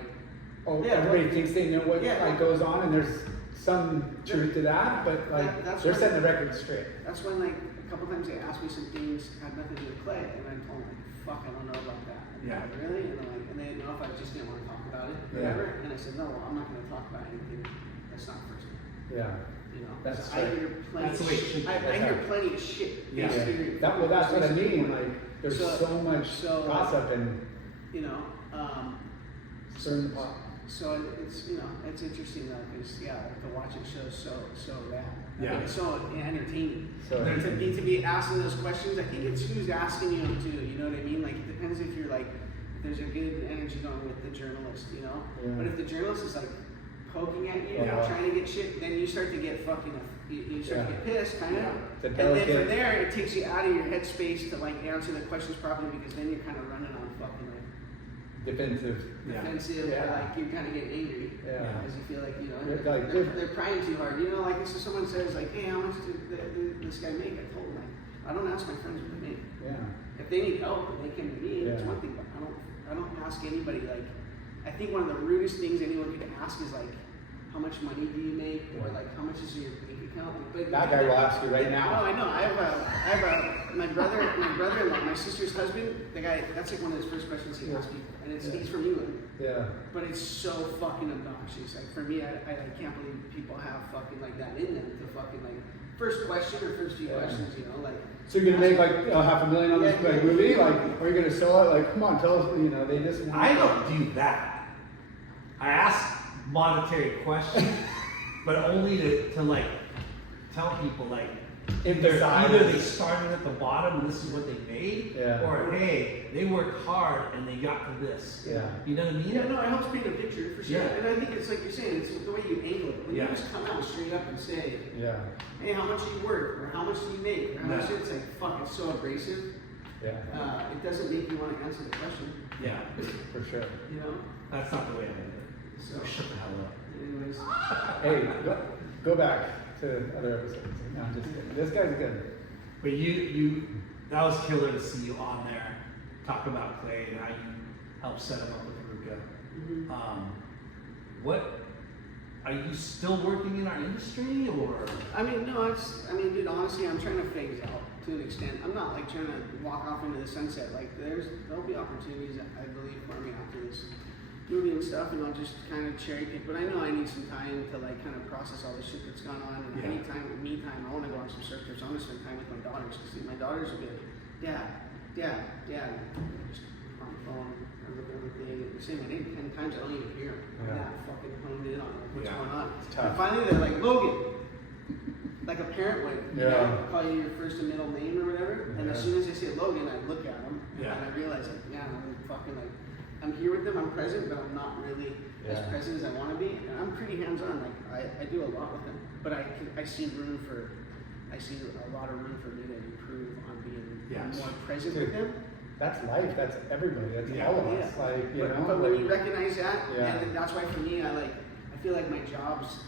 Yeah, everybody but- thinks they know what Yeah. like goes on, and there's some truth to that, but like That's they're what- setting the record straight. That's when like a couple times they asked me some things had nothing to do with Clay, and I told them like, "Fuck, I don't know about that." And they're Yeah. like, really? And they're like, and they didn't know if I just didn't want to talk about it, or Yeah. whatever. And I said, "No, I'm not going to talk about anything that's not personal." Yeah. You know, That's I right. hear plenty. That's Of the way it shit. should be. I That's hear right. plenty of shit. Yeah. basically, Well, that's what I mean. basically, Like, there's So- so much so, gossip and you know. stirring the pot. So it's it's interesting though because like, the watching shows so rad. Yeah. I mean, it's so entertaining. So To be asking those questions, I think it's who's asking you too. You know what I mean? Like it depends if you're like there's a good energy going with the journalist, you know. Yeah. But if the journalist is like poking at you Yeah. and trying to get shit, then you start to get fucking you start to Yeah. get pissed, kind of. It's a And then from delicate- there, it takes you out of your headspace to like answer the questions properly because then you're kind of running on fucking like defensive. Yeah. defensive, Yeah. or like you're kind of getting angry Yeah. because you feel like They're like, they're prying too hard. You know, like if someone says like, "Hey, how much did this guy make?" I told them like, I don't ask my friends what they make. Yeah. If they need help and they come to me, it's Yeah. one thing. But I don't ask anybody like. I think one of the rudest things anyone could ask is like, "How much money do you make?" or like, "How much is your bank account?" But That guy will ask you right No, now. I know. I have my brother-in-law, my sister's husband. The guy. That's like one of his first questions he asks people, and he's from England. Yeah. But it's so fucking obnoxious. Like for me, I can't believe people have fucking like that in them to fucking like first question or first few Yeah. questions. You know, like. So you're gonna make like $500,000 on this Yeah. like, movie? Like, are you gonna sell it? Like, come on, tell us. You know, they just. I don't do that. I ask monetary questions, but only to like tell people like Emphasize. either they started at the bottom and this is what they made, Yeah. or hey, they worked hard and they got to this. Yeah. You know what I mean? Yeah, no, it helps paint a picture for sure. Yeah. And I think it's like you're saying, it's the way you angle it. When Yeah. you just come out straight up and say, Yeah. "Hey, how much do you work?" or "How much do you make?" or "How much?" No. It's like fuck. It's so abrasive. Yeah. It doesn't make you want to answer the question. Yeah. For sure. You know. That's not the way I do it. So, Shut the hell up. anyways, Hey, go back to other episodes. No, I'm just kidding. This guy's good. But you, that was killer to see you on there, talk about Clay and how you helped set him up with Ruka. Mhm. What, are you still working in our industry or? I mean, no, dude, honestly, I'm trying to phase out to an extent. I'm not like trying to walk off into the sunset. Like, there'll be opportunities, I believe, for me after this movie and stuff, and I'll just kind of cherry pick. But I know I need some time to like kind of process all the shit that's gone on, and I Yeah. need time, me time. I want to go on some surf trips. I want to spend time with my daughters because my daughters will be like, Dad, just on the phone, or look at everything. They say my name 10 times, I don't even hear them. I'm Yeah. that fucking honed in on what's Yeah. going on. It's tough. And finally, they're like, "Logan," like a parent would. You Yeah. know, call you your first and middle name or whatever. And as Yeah. soon as they say Logan, I look at them Yeah. and I realize, like, yeah, I'm fucking like, I'm here with them, I'm present, but I'm not really as Yeah. present as I want to be. And I'm pretty hands-on. Like, I do a lot with them, but I see a lot of room for me to improve on being Yes. more present Dude, with them. That's life. That's everybody. That's Yeah. all of us. Yeah. Like, you But, know. but when like- you recognize that, Yeah. and that's why for me, I feel like my job's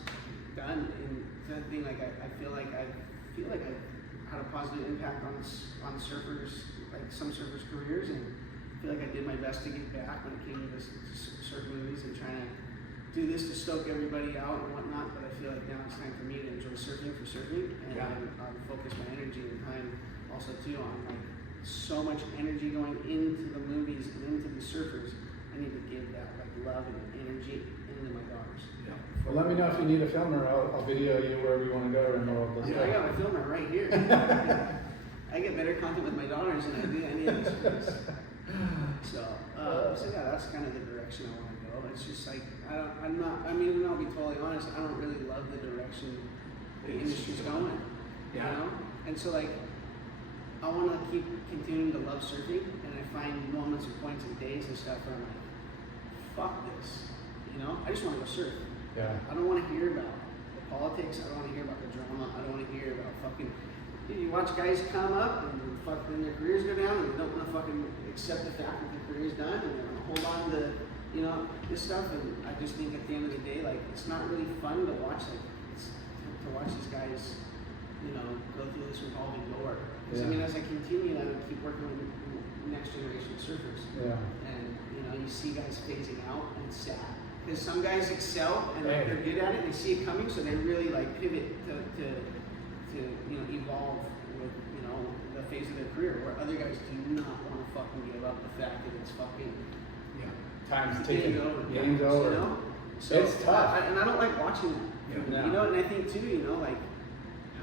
done. And the thing, like I feel like I've had a positive impact on surfers, like some surfers' careers, and I feel like I did my best to get back when it came to surf movies and trying to do this to stoke everybody out and whatnot. But I feel like now it's time for me to enjoy surfing for surfing, and Yeah. focus my energy and time also too on like so much energy going into the movies and into the surfers. I need to give that like love and energy into my daughters. Yeah. Well, let me know if you need a filmer. I'll video you wherever you want to go in the world. Let's I go. got my filmer right here. I get better content with my daughters than I do any of these movies. So yeah, that's kind of the direction I want to go. It's just like I'll be totally honest. I don't really love the direction the industry's going. Yeah. You know, and so like I want to keep continuing to love surfing, and I find moments and points and days and stuff where I'm like, fuck this. You know, I just want to go surf. Yeah. I don't want to hear about the politics. I don't want to hear about the drama. I don't want to hear about fucking. You watch guys come up and fucking their careers go down, and they don't want to fucking accept the fact that their career's done, and they want to hold on to, you know, this stuff. And I just think at the end of the day, like, it's not really fun to watch. Like, to watch these guys, you know, go through this revolving door. Because I mean, as I continue, I would keep working with next generation surfers. Yeah. And you know, you see guys phasing out, and it's sad. Because some guys excel and like, they're good at it, they see it coming, so they really like pivot to you know, evolve with, you know, the phase of their career, where other guys do not want to fucking give up the fact that it's fucking time's ticking, game's you over. know? So it's tough. and I don't like watching that. Yeah. You know, and I think too, you know, like,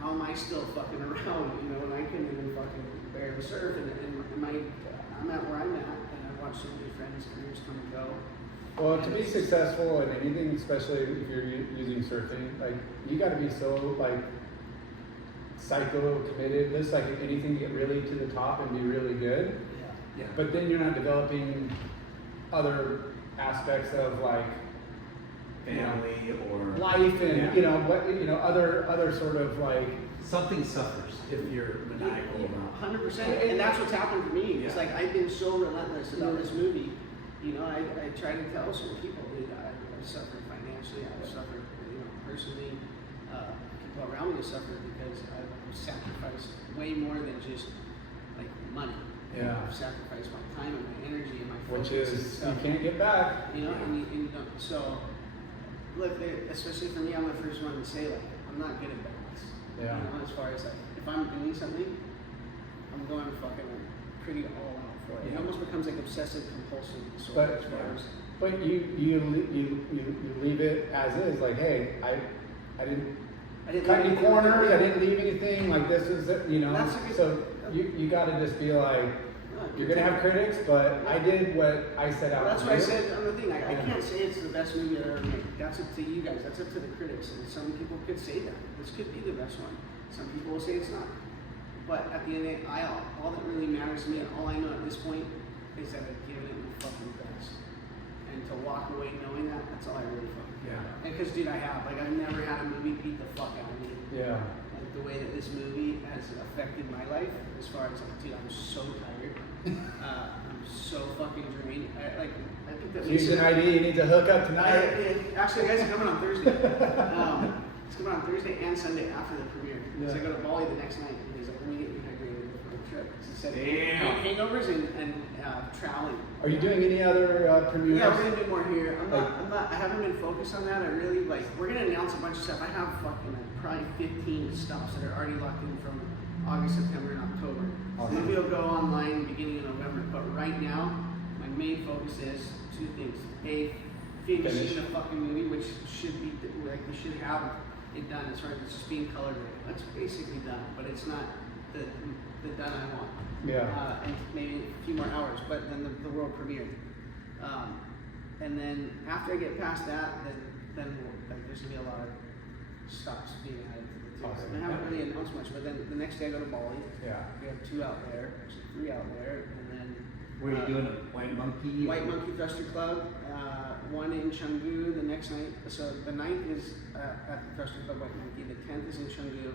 how am I still fucking around, you know, and I couldn't even fucking barely surf, and I'm at where I'm at, and I watch so many friends' careers come and go. Well, to be successful in anything, especially if you're using surfing, like, you got to be so like psycho committed. Just like anything, get really to the top and be really good. Yeah. But then you're not developing other aspects of like family or life and you know what, you know, other sort of like something suffers if you're maniacal. 100%, and that's what's happened for me. It's like I've been so relentless about this movie. You know, I try to tell some people, dude, I've suffered financially, I've suffered, you know, personally. People around me have suffered because I've sacrificed way more than just like money. Yeah. I've sacrificed my time and my energy and my focus. which is you can't get back. You know, and you don't. So, look, especially for me, I'm the first one to say, like, I'm not good at balance. Yeah. You know, as far as like, if I'm doing something, I'm going fucking pretty all out for it. It almost becomes like obsessive compulsive disorder as far as. But you leave it as is. Like, hey, I didn't cut any corners. I didn't leave anything. Like, this is it. You know. That's a good, so you got to just be like. You're gonna have critics, but I did what I set out. That's what I said on the thing. I can't say it's the best movie I've ever made. That's up to you guys. That's up to the critics. And some people could say that this could be the best one. Some people will say it's not. But at the end of the day, all that really matters to me, and all I know at this point, is that I've given it my fucking best. And to walk away knowing that, that's all I really fucking care about. And because, dude, I've never had a movie beat the fuck out of me. Yeah. Like the way that this movie has affected my life, as far as like, dude, I'm so tired. I'm so fucking drained. I think that Use an ID. You need to hook up tonight. Actually, guys are coming on Thursday. It's coming on Thursday and Sunday after the premiere. So I go to Bali the next night. And he's like, let me get you hydrated before the trip. So he said, hangovers and traveling. Are you doing any other premieres? Yeah, we're gonna do more here. I haven't been focused on that. I really like. We're gonna announce a bunch of stuff. I have fucking probably 15 stops that are already locked in from August, September, and October. Awesome. Maybe it'll go online beginning of November. But right now, my main focus is two things: A, finishing the fucking movie, which should be like we should have it done as far as it's just being colored. That's basically done, but it's not the done I want. Yeah. And maybe a few more hours, but then the world premiere. And then after I get past that, then like there's gonna be a lot of stops being added to the tour. Awesome. I haven't really announced much, but then the next day I go to Bali. Yeah. We have 2 out there, actually 3 out there, and then. Where are you doing it? White Monkey? White Monkey Thruster Club, 1 in Chengdu the next night. So the 9th is at the Thruster Club White Monkey. The 10th is in Chengdu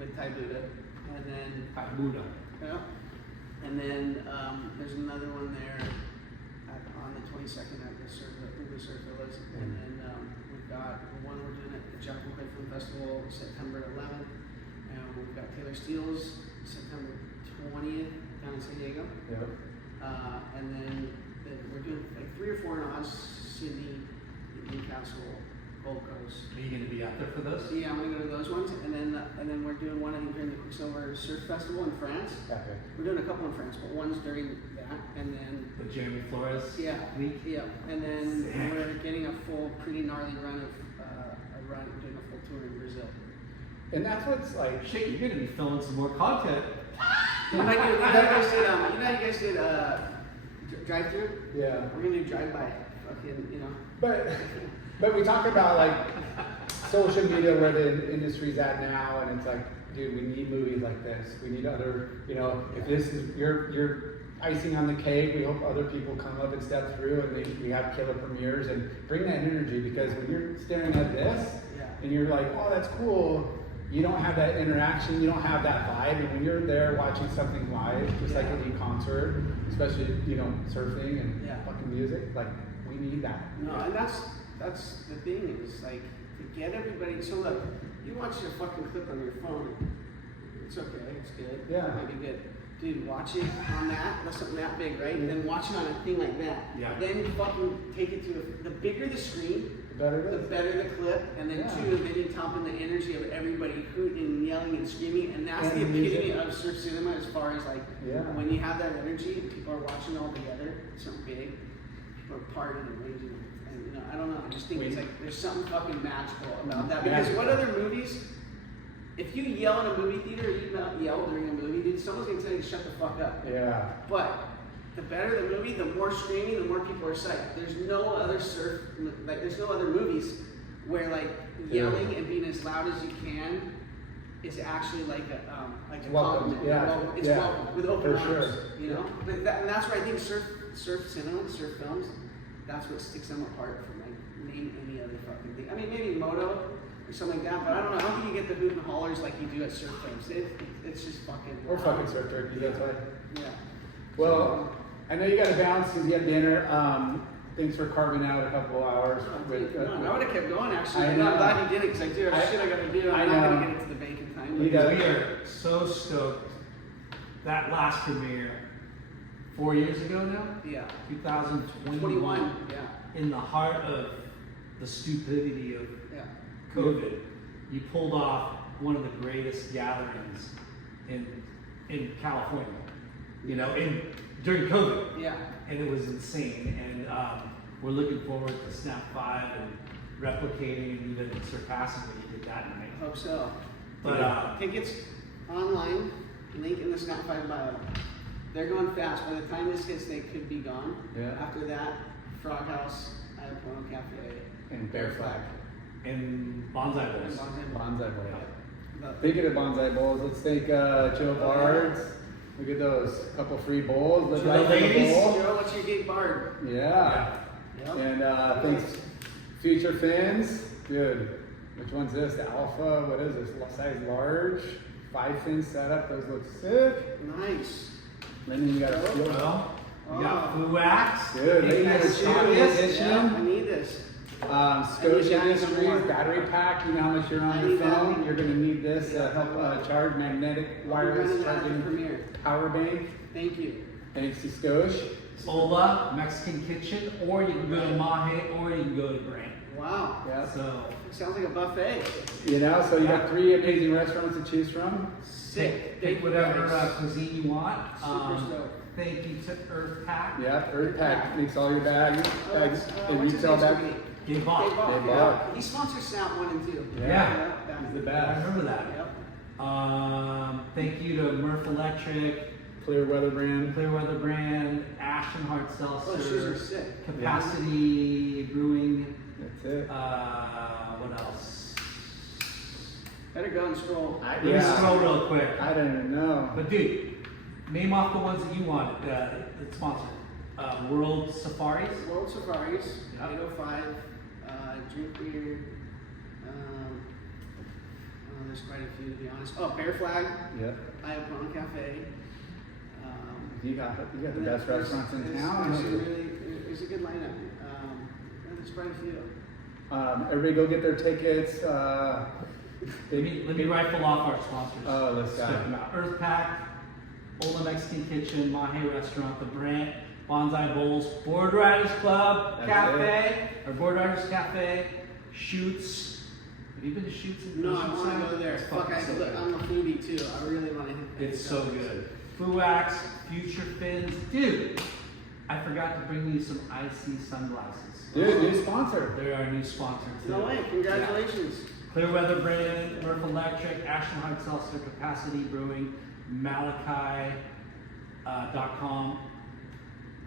with Thai Buddha, and then. Thai Buddha. Yeah. And then there's another one there on the 22nd at the Uber Surf Villas. And then we've got one we're doing at the Japan Play Film Festival September 11th. And we've got Taylor Steele's September 20th down in San Diego. Yep. And then we're doing like 3 or 4 in Oz, Sydney, Newcastle, Gold Coast. Are you going to be out there for those? Yeah, I'm gonna go to those ones, and then we're doing one I think during the Quicksilver Surf Festival in France. Okay. We're doing a couple in France, but one's during that, and then With Jeremy Flores? yeah, Week? yeah, and then we're getting a full, pretty gnarly run of doing a full tour in Brazil. And that's what's like. Shit, you're going to be filming some more content. You guys did Drive through? Yeah. We're gonna do drive by. Fucking, you know. But we talk about like social media where the industry's at now, and it's like, dude, we need movies like this. We need other, you know, if this is your icing on the cake, we hope other people come up and step through, and we have killer premieres and bring that energy, because when you're staring at this and you're like, oh, that's cool, you don't have that interaction, you don't have that vibe, and when you're there watching something live, just like an e-concert, especially, you know, surfing and fucking music, like, we need that. No, and that's the thing is, like, to get everybody, so look, you watch your fucking clip on your phone, it's okay, it's good, maybe good. Dude, watch it on that, that's something that big, right? And then watch it on a thing like that. Yeah. Then you fucking take it to the bigger the screen, The the better the clip, and then two, then you top in the energy of everybody hooting and yelling and screaming, and that's the epitome of surf cinema as far as like, when you have that energy and people are watching all together, it's something big, people are partying and raging, and you know, I don't know, I just think it's like, there's something fucking magical about that, because what other movies, if you yell in a movie theater, or you yell during a movie, dude, someone's gonna tell you to shut the fuck up. Yeah. But the better the movie, the more screaming, the more people are psyched. There's no other there's no other movies where like yelling and being as loud as you can is actually like a welcome. compliment. It's welcome with open arms. Sure. You know, and that's where I think surf cinema, surf films, that's what sticks them apart from like name any other fucking thing. I mean, maybe Moto or something like that, but I don't know. I don't think you get the hoot and hollers like you do at surf films. It's just fucking. Or fucking surf turkey, that's why. Yeah. Well, I know you got to bounce because you have dinner. Thanks for carving out a couple hours. I would have kept going actually. I I'm know. glad you did it because I do have shit I got to do. I'm not going to get it to the bacon time. You got We are so stoked. That last premiere, 4 years ago now? Yeah. 2021. 21. Yeah. In the heart of the stupidity of Yeah. COVID, you pulled off one of the greatest gatherings in California. You know, during COVID. Yeah. And it was insane. And we're looking forward to Snap 5 and replicating and even surpassing what you did that night. Hope so. But tickets online, link in the Snap 5 bio. They're going fast. By the time this hits, they could be gone. Yeah. After that, Frog House, Ayapono Cafe, And Bear Flag. and Bonsai and Bowls. Bonsai Bowl. But- Thinking of Bonsai Bowls, let's thank Joe Bards. Look at those. Couple free bowls. Live To the life in a ladies, bowl. Joe, what's your gig bard? Yeah. Yep. And thanks, Future Fins. Good. Which one's this? The Alpha. What is this? Size large. 5 fin setup. Those look sick. Nice. Then you got a steel. Well, we got Foo Wax. Good. Big Late night nice chocolate serious. edition. Yeah, I need this. Scotia I need Industries more. battery pack. You know how much you're on I your need that. phone. You're going to need this to help charge magnetic wireless Running that in charging Premiere. power bank. Thank you. Thanks to Scotia. Ola, Mexican Kitchen, or you can go to Mahe, or you can go to Brand. Wow. Yeah. So, Sounds like a buffet. You know, so you got 3 amazing restaurants to choose from. Sick. pick whatever cuisine you want. Super stoked. Thank you to Earth Pack. Yeah, Earth Pack makes all your bags. What's And his retail name? bags. Dave Bach. Dave Yeah. Bach. He sponsors Snap 1 and 2. Yeah. He's the I best. remember that. Yep. Thank you to Murph Electric, Clear Weather brand. Clearweather Brand, Ashton Hard Oh, shoes are Seltzer, sick. Capacity Brewing. That's it. What else? Better go and scroll. Let me scroll real quick. I don't even know. But dude, name off the ones that you want that's sponsored. World Safaris. World Safaris, Yep. 805, Drink Beer. There's quite a few to be honest. Oh, Bear Flag, Yep. Ayapono Cafe. You got the best restaurants in There's town. a good lineup. There's quite a few. Everybody go get their tickets. Let me rifle off our sponsors. Oh, let's go. Check them out. Earth Pack, Ola Mexican Kitchen, Mahe Restaurant, The Brant, Bonsai Bowls, Board Riders Club, That's Cafe, or Board Riders Cafe, Shoots. Have you been to Shoots? No, I want to go there. It's Fuck, fucking so good. I'm a foodie too. I really want to hit. It's so good. Fuax, Future Fins. Dude, I forgot to bring you some IC sunglasses. Dude, new sponsor. They're our new sponsor too. No way! Congratulations. Clearweather Brand, Murph Electric, Ashton Hard Seltzer, Capacity Brewing, Malachi.com.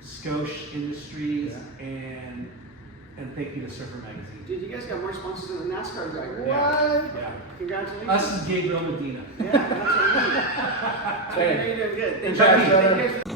Skosh Industries, and thank you to Surfer Magazine. Dude, you guys got more sponsors than the NASCAR guy. What? Yeah. Congratulations. Us and Gabriel Medina. Yeah, that's what I mean. Hey. You're doing good. Congrats, Thank you brother. guys for